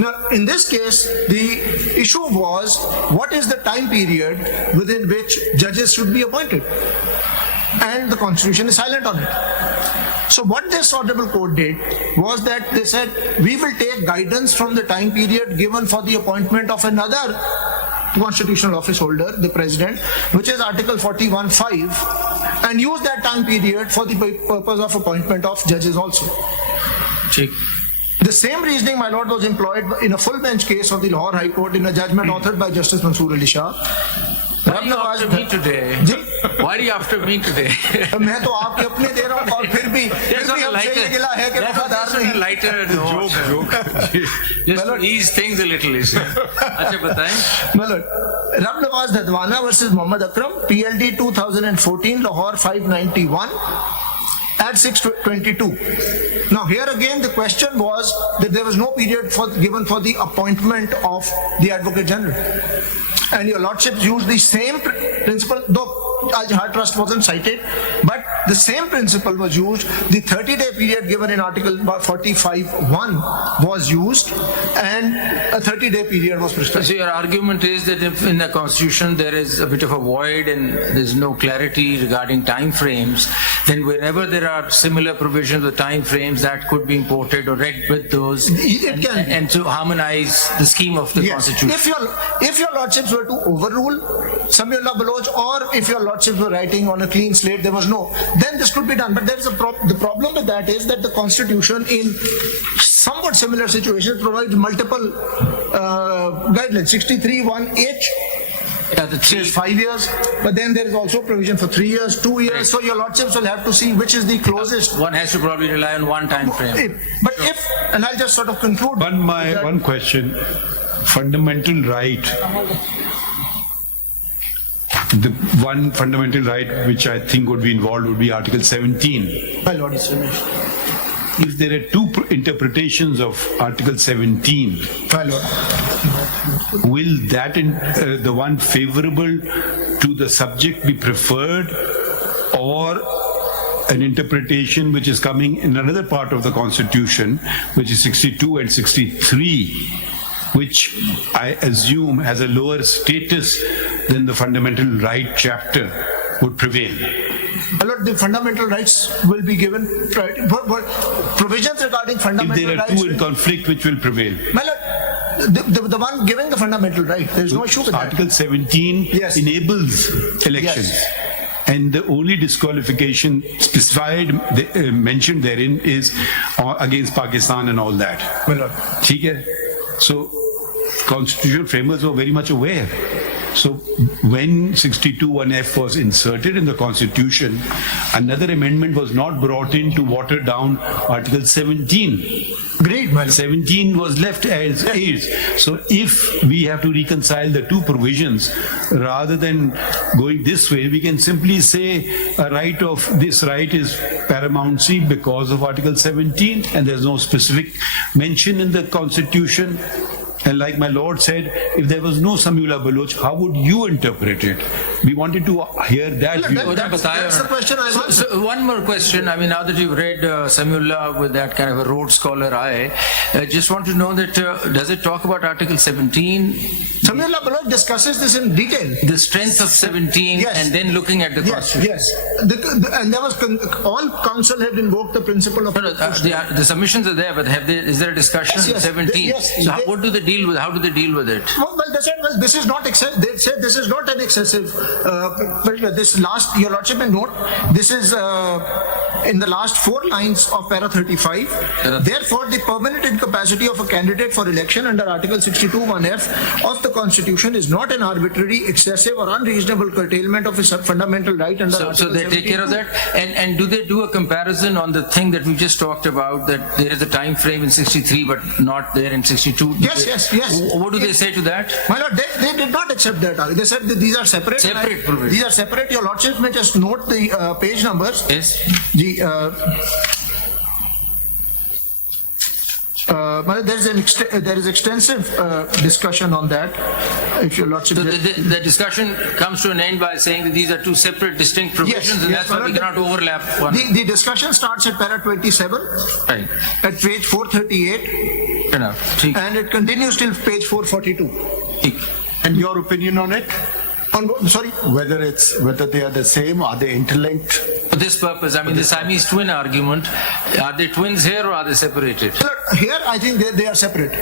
Now, in this case, the issue was, what is the time period within which judges should be appointed? And the Constitution is silent on it. So what this Honorable Court did was that they said, we will take guidance from the time period given for the appointment of another constitutional office holder, the President, which is Article 41(5), and use that time period for the purpose of appointment of judges also. The same reasoning, my lord, was employed in a full bench case of the Lahore High Court in a judgment authored by Justice Mansoor Ali Shah. Why are you after me today? Why are you after me today? मैं तो आपके अपने दे रहा हूँ और फिर भी हमसे ये गिला है कि वफादार नहीं. Lighter note. Just to ease things a little. अच्छा बताएं. My lord, Rab Nawaz Dhadwana versus Muhammad Akram, PLD 2014, Lahore 591. At 622. Now here again the question was that there was no period given for the appointment of the Advocate General. And your lordships used the same principle, though Al Jihad Trust wasn't cited, but the same principle was used. The 30-day period given in Article 45(1) was used, and a 30-day period was prescribed. So your argument is that if in the Constitution there is a bit of a void and there's no clarity regarding time frames, then whenever there are similar provisions of time frames, that could be imported or read with those, and to harmonize the scheme of the Constitution. If your lordships were to overrule Samiullah Baloch, or if your lordships were writing on a clean slate, there was no, then this could be done. But there is the problem with that is that the Constitution in somewhat similar situations provides multiple guidelines. 63(1)(h) says 5 years, but then there is also provision for 3 years, 2 years. Right. So your lordships will have to see which is the closest. One has to probably rely on one time frame. But if, and I'll just sort of conclude. One question, fundamental right. The one fundamental right which I think would be involved would be Article 17. My lord is finished. If there are two interpretations of Article 17, My lord. will that the one favorable to the subject be preferred, or an interpretation which is coming in another part of the Constitution, which is 62 and 63, which I assume has a lower status than the fundamental right chapter, would prevail? My lord, the fundamental rights will be given, provisions regarding fundamental rights. If there are two in conflict, which will prevail? My lord, the one giving the fundamental right, there is no issue with that. Article 17 enables elections. Yes. And the only disqualification specified, mentioned therein is against Pakistan and all that. My lord. ठीक है? So, constitutional framers were very much aware. So, when 62(1)(f) was inserted in the Constitution, another amendment was not brought in to water down Article 17. Great, my lord. 17 was left as is. So if we have to reconcile the two provisions, rather than going this way, we can simply say a right of this right is paramountcy because of Article 17, and there's no specific mention in the Constitution. And like my lord said, if there was no Samiullah Baloch, how would you interpret it? We wanted to hear that view. That's the question I want. So one more question. I mean, now that you've read Samiullah with that kind of a Rhodes Scholar eye, I just want to know that does it talk about Article 17? Samiullah Baloch discusses this in detail. The strength of 17, and then looking at the Constitution. Yes. And there was all council had invoked the principle of. The submissions are there, but is there a discussion of 17? Yes. So how do they deal with it? Well, they said, well, this is not excessive. They said this is not an excessive. This last, your lordship may note, this is in the last 4 lines of para 35, therefore the permanent incapacity of a candidate for election under Article 62(1)(f) of the Constitution is not an arbitrary, excessive or unreasonable curtailment of his fundamental right under So Article they take care of 72. that? And do they do a comparison on the thing that we just talked about, that there is a time frame in 63 but not there in 62? Yes. What do they say to that? My lord, they did not accept that. They said that these are separate. Separate provisions. These are separate. Your lordships may just note the page numbers. Yes. There is extensive discussion on that. If your lordship, So the discussion comes to an end by saying that these are two separate, distinct provisions, and yes, that's why we my cannot lord. overlap one. the discussion starts at para 27, Right. at page 438, Enough. ठीक. and it continues till page 442. ठीक. And your opinion on it? Sorry. Whether they are the same, are they interlinked? For this purpose, I mean, the Siamese twin argument, are they twins here or are they separated? Here, I think they are separate.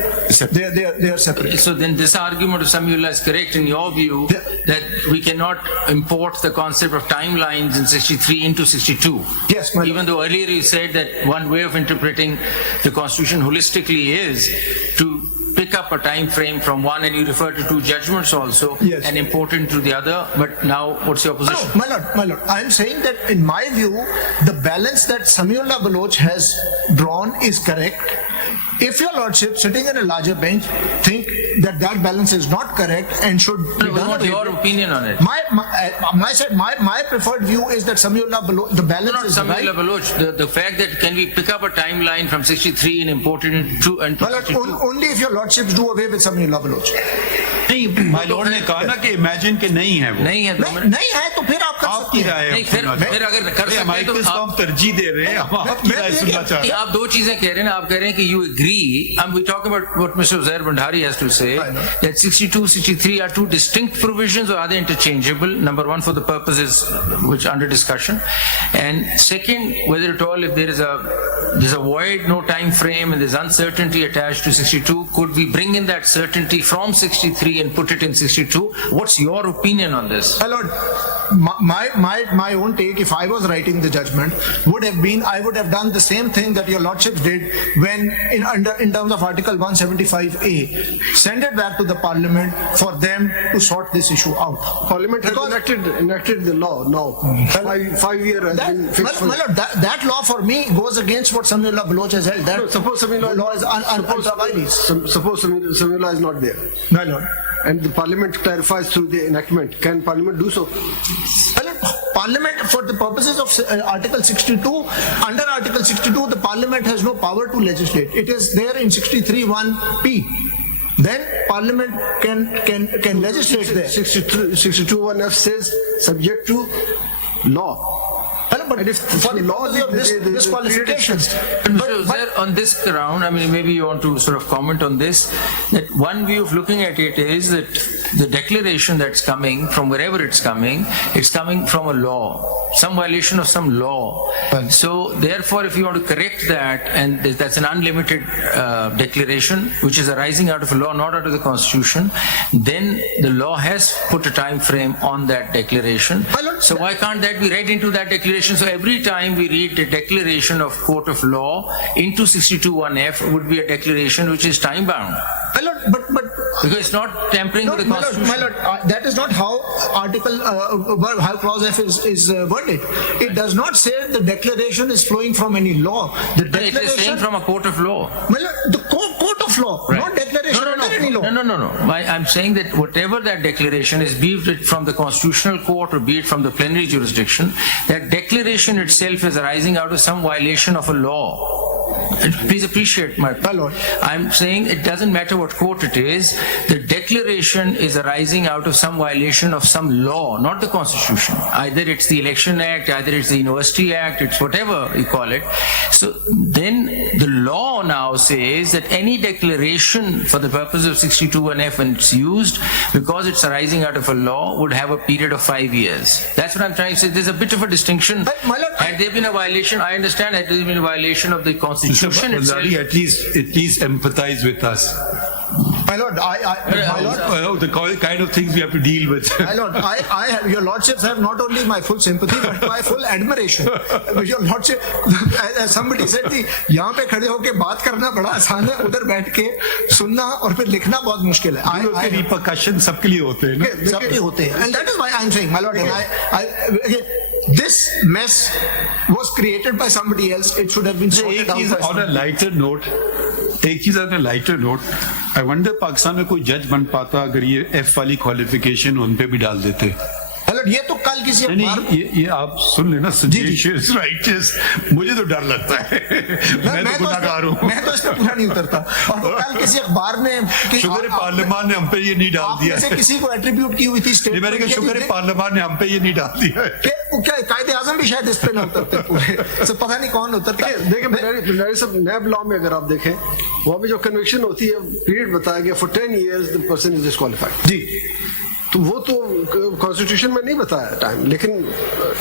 They are separate. So then this argument of Samuel is correct in your view, that we cannot import the concept of timelines in 63 into 62. Yes, my lord. Even though earlier you said that one way of interpreting the Constitution holistically is to pick up a time frame from one, and you refer to 2 judgments also, Yes. and import into the other. But now, what's your position? No, my lord, I am saying that in my view, the balance that Samiullah Baloch has drawn is correct. If your lordship, sitting in a larger bench, think that balance is not correct and should be We done want away your with, opinion on it. my preferred view is that Samiullah Baloch, the balance Not is Samuel right. Baloch, the fact that can we pick up a timeline from 63 and import it into and My lord, 62? only if your lordships do away with Samiullah Baloch. नहीं, my Lord ने कहा ना कि imagine के नहीं है वो। नहीं है तो नहीं है तो फिर आप कर आपकी सकते हैं। राय है नहीं, फिर अगर कर सकते हैं माइकल तो को हम तरजीह दे रहे हैं, हम आपकी राय सुनना चाह रहे हैं। आप 2 चीजें कह रहे हैं ना, आप कह रहे हैं कि you agree, and we talk about what Mr. Uzair Bhandari has to say, that 62, 63 are 2 distinct provisions, or are they interchangeable? Number 1, for the purposes which are under discussion, and second, whether at all if there's a void, no time frame, and there's uncertainty attached to 62, could we bring in that certainty from 63 and put it in 62? What's your opinion on this? My lord, my own take, if I was writing the judgment, would have been, I would have done the same thing that your lordships did when in terms of Article 175A, send it back to the Parliament for them to sort this issue out. Parliament has enacted the law now. 5 years has been fixed. My lord, that law for me goes against what Samiullah Baloch has held. That Suppose Samiullah law is suppose Samiullah is not there, My lord. and the Parliament clarifies through the enactment. Can Parliament do so? Parliament, for the purposes of Article 62, under Article 62, the Parliament has no power to legislate. It is there in 63(1)(p). Then Parliament can legislate there. 62(1)(f) says subject to law. But And if for the law purpose of the disqualifications. Mr. Uzair, on this ground, I mean, maybe you want to sort of comment on this, that one view of looking at it is that the declaration that's coming, from wherever it's coming from a law, some violation of some law. So therefore, if you want to correct that, and that's an unlimited declaration, which is arising out of a law, not out of the Constitution, then the law has put a time frame on that declaration. So why can't that be read into that declaration? So every time we read the declaration of court of law into 62(1)(f) would be a declaration which is time bound. My lord, but Because it's not tampering with the Constitution. My lord, that is not how how clause F is worded. It does not say the declaration is flowing from any law. The It is saying declaration from a court of law. My lord, the court of law, Right. not declaration under any law. No. I'm saying that whatever that declaration is, be it from the constitutional court or be it from the plenary jurisdiction, that declaration itself is arising out of some violation of a law. Please appreciate my lord. I'm saying it doesn't matter what court it is, the declaration is arising out of some violation of some law, not the Constitution. Either it's the Election Act, either it's the University Act, it's whatever you call it. So then the law now says that any declaration for the purpose of 62(1)(f), when it's used, because it's arising out of a law, would have a period of 5 years. That's what I'm trying to say. There's a bit of a distinction. My lord, Had there been a violation, I understand had there been a violation of the Constitution Mr. itself. Bhandari, at least empathize with us. My lord, my lord, the kind of things we have to deal with. my lord, I have, your lordships have not only my full sympathy but my full admiration. Your lordship, as somebody said, यहाँ पे खड़े होके बात करना बड़ा आसान है, उधर बैठ के सुनना और फिर लिखना बहुत मुश्किल है. रिपरकशन सबके लिए होते हैं ना. सबके होते हैं. And that is why I'm saying, my lord, and again, this mess was created by somebody else. It should have been sorted out. On a lighter note, एक चीज on a lighter note, I wonder Pakistan में कोई जज बन पाता अगर ये F वाली क्वालिफिकेशन उन पे भी डाल देते. ये तो कल किसी ये आप सुन लेना. सजेशियस राइटर्स, मुझे तो डर लगता है. मैं तो गुनाहगार हूँ. मैं तो इस पे पूरा नहीं उतरता. और कल किसी अखबार ने शुक्र पार्लियामान ने हम पे ये नहीं डाल दिया है. किसी को एट्रीब्यूट की हुई थी स्टेटमेंट. मैंने कहा शुक्र पार्लियामान ने हम पे ये नहीं डाल दिया है. क्या कायदे आजम भी शायद इस पे ना उतरते पूरे. पता नहीं कौन उतरता. देखिए भंडारी साहब, नैब लॉ में अगर आप देखें, वहाँ पे जो कन्विक्शन होती है, पीरियड बताया गया for 10 years the person is disqualified. जी, तो वो तो कॉन्स्टिट्यूशन में नहीं बताया टाइम, लेकिन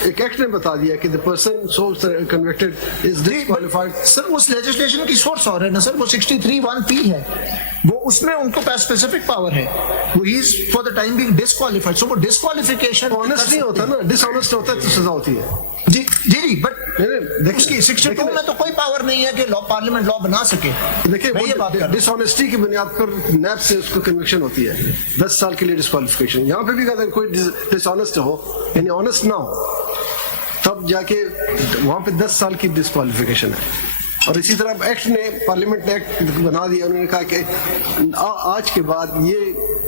एक एक्ट ने बता दिया कि the person so convicted is disqualified. Sir उस लेजिस्लेशन की सोर्स और है ना सर, वो 63(1)(p है, वो उसमें उनको स्पेसिफिक पावर है. वो is for the time being disqualified. So वो डिस्क्वालिफिकेशन ऑनेस्ट नहीं होता ना, डिसऑनेस्ट होता है तो सजा होती है. जी जी जी, बट उसकी 62 में तो कोई पावर नहीं है कि लॉ पार्लियामेंट लॉ बना सके. देखिए डिसऑनेस्टी की बुनियाद पर नैब से उसको कन्विक्शन होती है 10 साल के लिए डिस्क्वालिफिकेशन. यहाँ पे भी कहते हैं कोई डिसऑनेस्ट हो, यानी ऑनेस्ट ना हो, तब जाके वहां पे 10 साल की डिस्क्वालिफिकेशन है. और इसी तरह एक्ट ने, पार्लियामेंट ने एक्ट बना दिया, उन्होंने कहा कि आज के बाद ये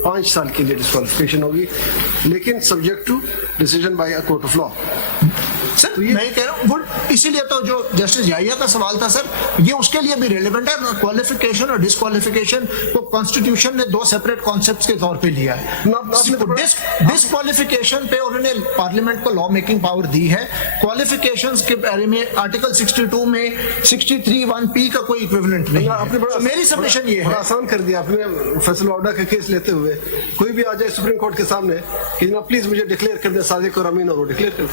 5 साल के लिए डिस्क्वालिफिकेशन होगी, लेकिन subject to decision by a court of law. Sir मैं कह रहा हूँ, इसीलिए तो जो जस्टिस याहिया का सवाल था सर, ये उसके लिए भी रेलेवेंट है. क्वालिफिकेशन और डिस्क्वालिफिकेशन को कॉन्स्टिट्यूशन ने 2 सेपरेट कॉन्सेप्ट्स के तौर पे लिया है. डिस्क्वालिफिकेशन पे उन्होंने पार्लियामेंट को लॉ मेकिंग पावर दी है. क्वालिफिकेशंस के बारे में आर्टिकल 62 में 63(1)(p का कोई इक्विवेलेंट नहीं है. मेरी सबमिशन ये है. आसान कर दिया आपने फैसल वाडा का केस लेते हुए. कोई भी आ जाए सुप्रीम कोर्ट के सामने कि ना प्लीज मुझे डिक्लेयर कर दे सादिक और अमीन, और वो डिक्लेयर कर दे.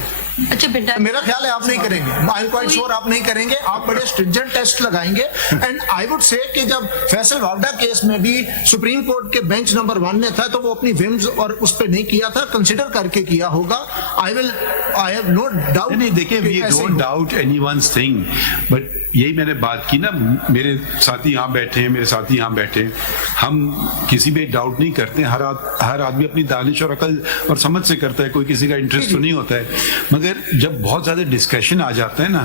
अच्छा, मेरा ख्याल है आप नहीं करेंगे. आई एम क्वाइट श्योर आप नहीं करेंगे. आप बड़े स्ट्रिंजेंट टेस्ट लगाएंगे. एंड आई वुड से कि जब फैसल वावडा केस में भी सुप्रीम कोर्ट के बेंच नंबर 1 ने था, तो वो अपनी विम्स और उस पे नहीं किया था, कंसीडर करके किया होगा. I have no doubt. नहीं देखिए, we don't doubt anyone's thing, but यही मैंने बात की ना, मेरे साथी यहाँ बैठे हैं, मेरे साथी यहाँ बैठे हैं, हम किसी पे डाउट नहीं करते. हर आदमी अपनी दानिश और अकल और समझ से करता है, कोई किसी का इंटरेस्ट तो नहीं होता है. मगर जब बहुत ज्यादा डिस्कशन आ जाता है ना,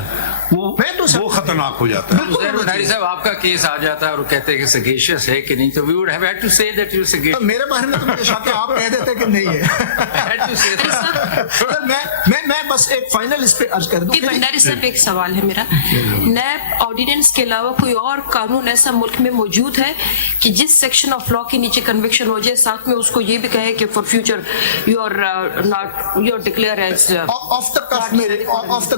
वो खतरनाक हो जाता है. उज़ैर भंडारी साहब, आपका केस आ जाता है और कहते हैं कि सगेशियस है कि नहीं, तो we would have had to say that you sagacious. मेरे बारे में तो मुझे शक है, आप कह देते कि नहीं है. Had to say that. मैं बस एक फाइनल इस पे अर्ज कर दूं. भंडारी साहब, एक सवाल है मेरा. नैब ऑर्डिनेंस के अलावा कोई और कानून ऐसा मुल्क में मौजूद है कि जिस सेक्शन ऑफ लॉ के नीचे कन्विक्शन हो जाए, साथ में उसको ये भी कहे कि for future you are declare as off the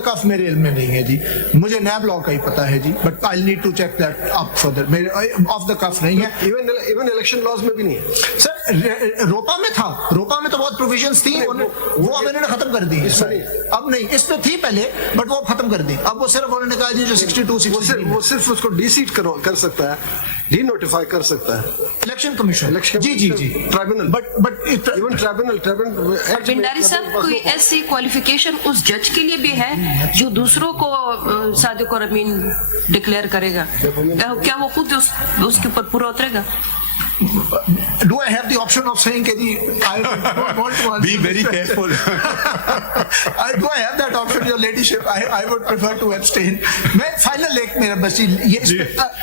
cuff मेरे इल्म में नहीं है जी. मुझे नैब लॉ का ही पता है जी, but I need to check that up further. मेरे ऑफ द कफ नहीं है. इवन इलेक्शन लॉज में भी नहीं है सर. रोपा में था, रोपा में तो बहुत प्रोविजन्स थी, वो उन्होंने खत्म कर दी. अब नहीं, इस पे थी पहले, बट वो खत्म कर दी. अब वो सिर्फ उन्होंने कहा जी जो 62 वो सिर्फ उसको डीसीट कर सकता है, डी नोटिफाई कर सकता है इलेक्शन कमीशन. जी जी जी, tribunal. But even tribunal Bhandari साहब, कोई ऐसी क्वालिफिकेशन उस जज के लिए भी है जो दूसरों को सादिक और अमीन डिक्लेयर करेगा? क्या वो खुद उसके ऊपर पूरा उतरेगा? Do I have the option of saying कि I don't want to answer? Be very careful. Do I have that option, your ladyship? I would prefer to abstain. मैं फाइनल एक मेरा बस ये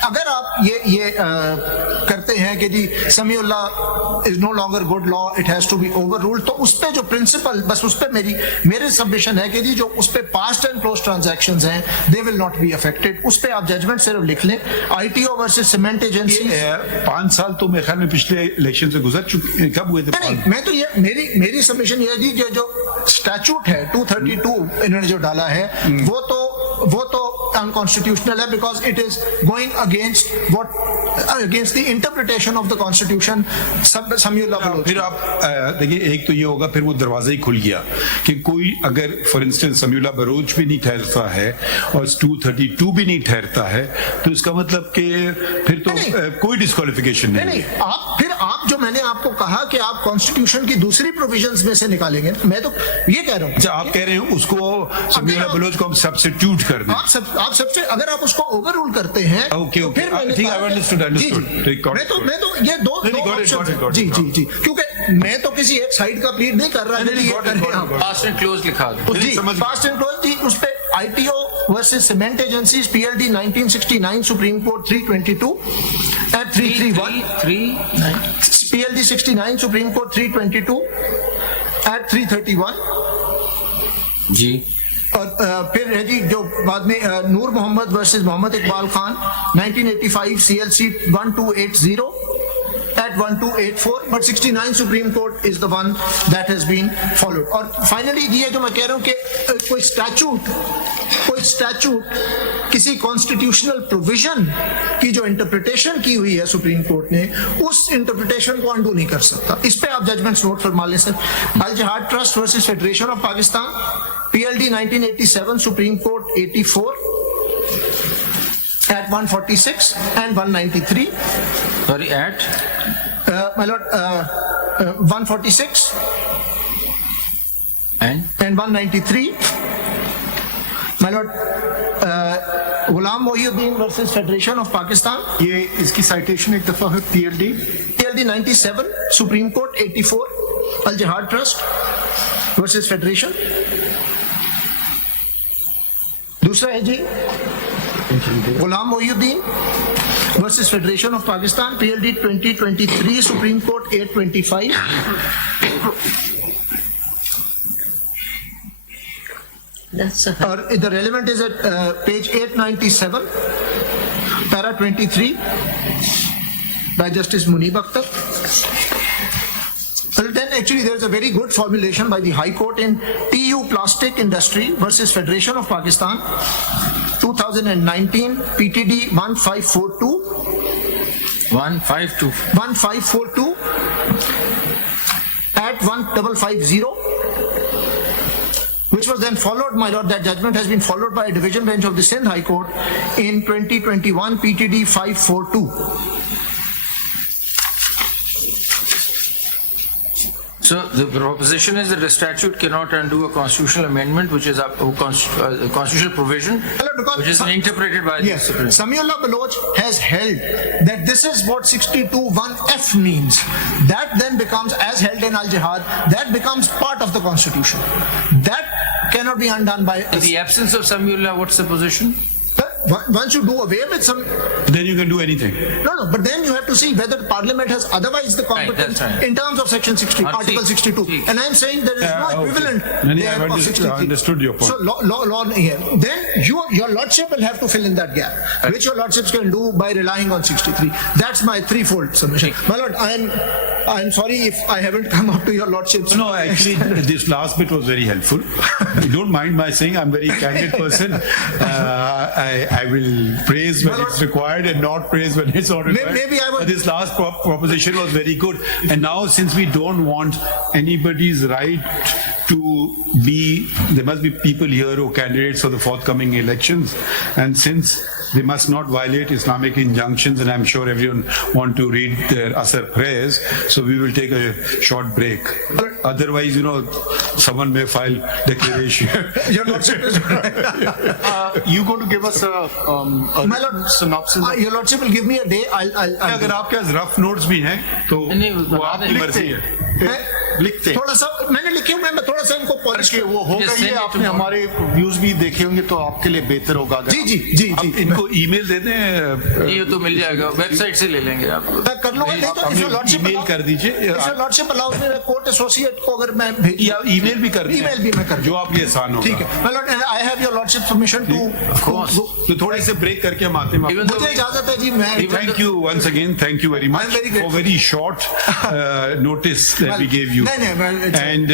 अगर आप ये करते हैं कि जी Samiullah is no longer good law, it has to be overruled, तो उस पे जो प्रिंसिपल, बस उस पे मेरे सबमिशन है कि जी जो उस पे पास्ट एंड क्लोज ट्रांजैक्शंस हैं, they will not be affected. उस पे आप जजमेंट सिर्फ लिख लें. ITO वर्सेस सीमेंट एजेंसी 5 साल तो मेरे ख्याल में पिछले इलेक्शन से गुजर चुके, कब हुए थे? नहीं, मैं तो ये मेरी सबमिशन ये जी जो स्टैट्यूट है 232 इन्होंने जो डाला है, वो तो अनकॉन्स्टिट्यूशनल है, because it is going against the interpretation of the constitution. फिर आप देखिए, एक तो ये होगा, फिर वो दरवाजा ही खुल गया कि कोई अगर फॉर इंस्टेंस समीउल्लाह बलोच भी नहीं ठहरता है और 232 भी नहीं ठहरता है, तो इसका मतलब कि फिर तो कोई डिस्क्वालिफिकेशन नहीं. आप फिर आप जो मैंने आपको कहा कि आप कॉन्स्टिट्यूशन की दूसरी प्रोविजंस में से निकालेंगे, मैं तो ये कह रहा हूँ। अच्छा, आप कह रहे हैं उसको समीउल्लाह बलोच को हम सब्स्टिट्यूट कर दें। आप सबसे अगर आप उसको ओवर रूल करते हैं ओके, तो ओके, फिर मैंने ठीक, कहा I've कि- understood. जी, जी। मैं तो ये दो options- जी जी जी, क्योंकि मैं तो किसी एक साइड का प्लीड नहीं कर रहा है। फास्ट एंड क्लोज लिखा दो। जी, फास्ट एंड क्लोज जी, उस पे ITO versus cement agencies PLD 1969 supreme court 322 at 331 PLD 69 supreme court 322 at 331 जी। और फिर है जी जो बाद में Noor Mohammad versus Mohammad Iqbal Khan 1985 CLC 1280 at 1284, but 69 Supreme Court is the one that has been followed. और finally ये जो मैं कह रहा हूँ कि कोई स्टैचूट किसी कॉन्स्टिट्यूशनल प्रोविजन की जो इंटरप्रिटेशन की हुई है सुप्रीम कोर्ट ने, उस इंटरप्रिटेशन को अंडू नहीं कर सकता। इस पे आप जजमेंट्स नोट फरमा लें सर। अल जिहाद trust versus Federation of Pakistan PLD 1987 Supreme Court 84 at 146 and 193. Sorry, at? My lord, 146 and 193. My lord, Ghulam Mohiuddin versus Federation of Pakistan. ये इसकी साइटेशन एक दफा है PLD 97 Supreme Court 84 Al Jihad Trust versus Federation. दूसरा है जी Ghulam Mohiuddin versus Federation of Pakistan PLD 2023 Supreme Court 825। और the relevant is at page 897 para 23 by Justice Munib Akhtar. Well, then actually there is a very good formulation by the High Court in TU Plastic Industry versus Federation of Pakistan 2019 PTD 1542 1542 at 1550, which was then followed, my lord, that judgment has been followed by a division bench of the Sindh High Court in 2021 PTD 542. So the proposition is that the statute cannot undo a constitutional amendment, which is a constitutional provision, which is interpreted by the Supreme Court. Samiullah Baloch has held that this is what 62(1)(f means. That then becomes, as held in Al Jihad, that becomes part of the Constitution. That cannot be undone by. In the absence of Samiullah, what's the position? Once you do away with some, then you can do anything. No, but then you have to see whether the Parliament has otherwise the competence in terms of Section 60, Article 62. And I'm saying there is no equivalent there of 63. I understood your point. So law here. Then your Lordship will have to fill in that gap, which your Lordships can do by relying on 63. That's my threefold submission. My Lord, I'm sorry if I haven't come up to your Lordships. No, actually, this last bit was very helpful. Don't mind my saying I'm a very candid person. I will praise when it's required and not praise when it's not required. Maybe I was. But this last proposition was very good. And now, since we don't want anybody's right to be, there must be people here who are candidates for the forthcoming elections. And since they must not violate Islamic injunctions, and I'm sure everyone want to read their Asr prayers, so we will take a short break. Otherwise, someone may file declaration. Your Lordship is You going to give us a My Lord, synopsis? Your Lordship will give me a day. I'll अगर आपके पास rough notes भी हैं तो वो आपकी मर्जी है. लिखते थोड़ा सा मैंने लिखे हुए, मैं थोड़ा सा इनको पॉलिश कि वो होगा, ये आपने हमारे व्यूज भी देखे होंगे तो आपके लिए बेहतर होगा. जी आप इनको ईमेल दे दें. ये तो मिल जाएगा, वेबसाइट से ले लेंगे आप. मैं कर लूंगा. नहीं तो इफ लॉर्डशिप ईमेल कर दीजिए. Lordship allows me court associate को अगर मैं भेज या ईमेल भी कर दीजिए. ईमेल भी मैं कर जो आपके आसान होगा. ठीक है. My lord, I have your lordship permission to. तो थोड़े से ब्रेक करके हम आते हैं. मुझे इजाजत है जी. मैं Thank you once again. Thank you very much for very short notice that we gave you. And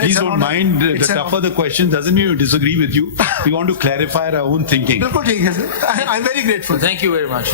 please don't mind the tougher the question doesn't mean we disagree with you. We want to clarify our own thinking. बिल्कुल ठीक है sir. I am very grateful. Thank you very much.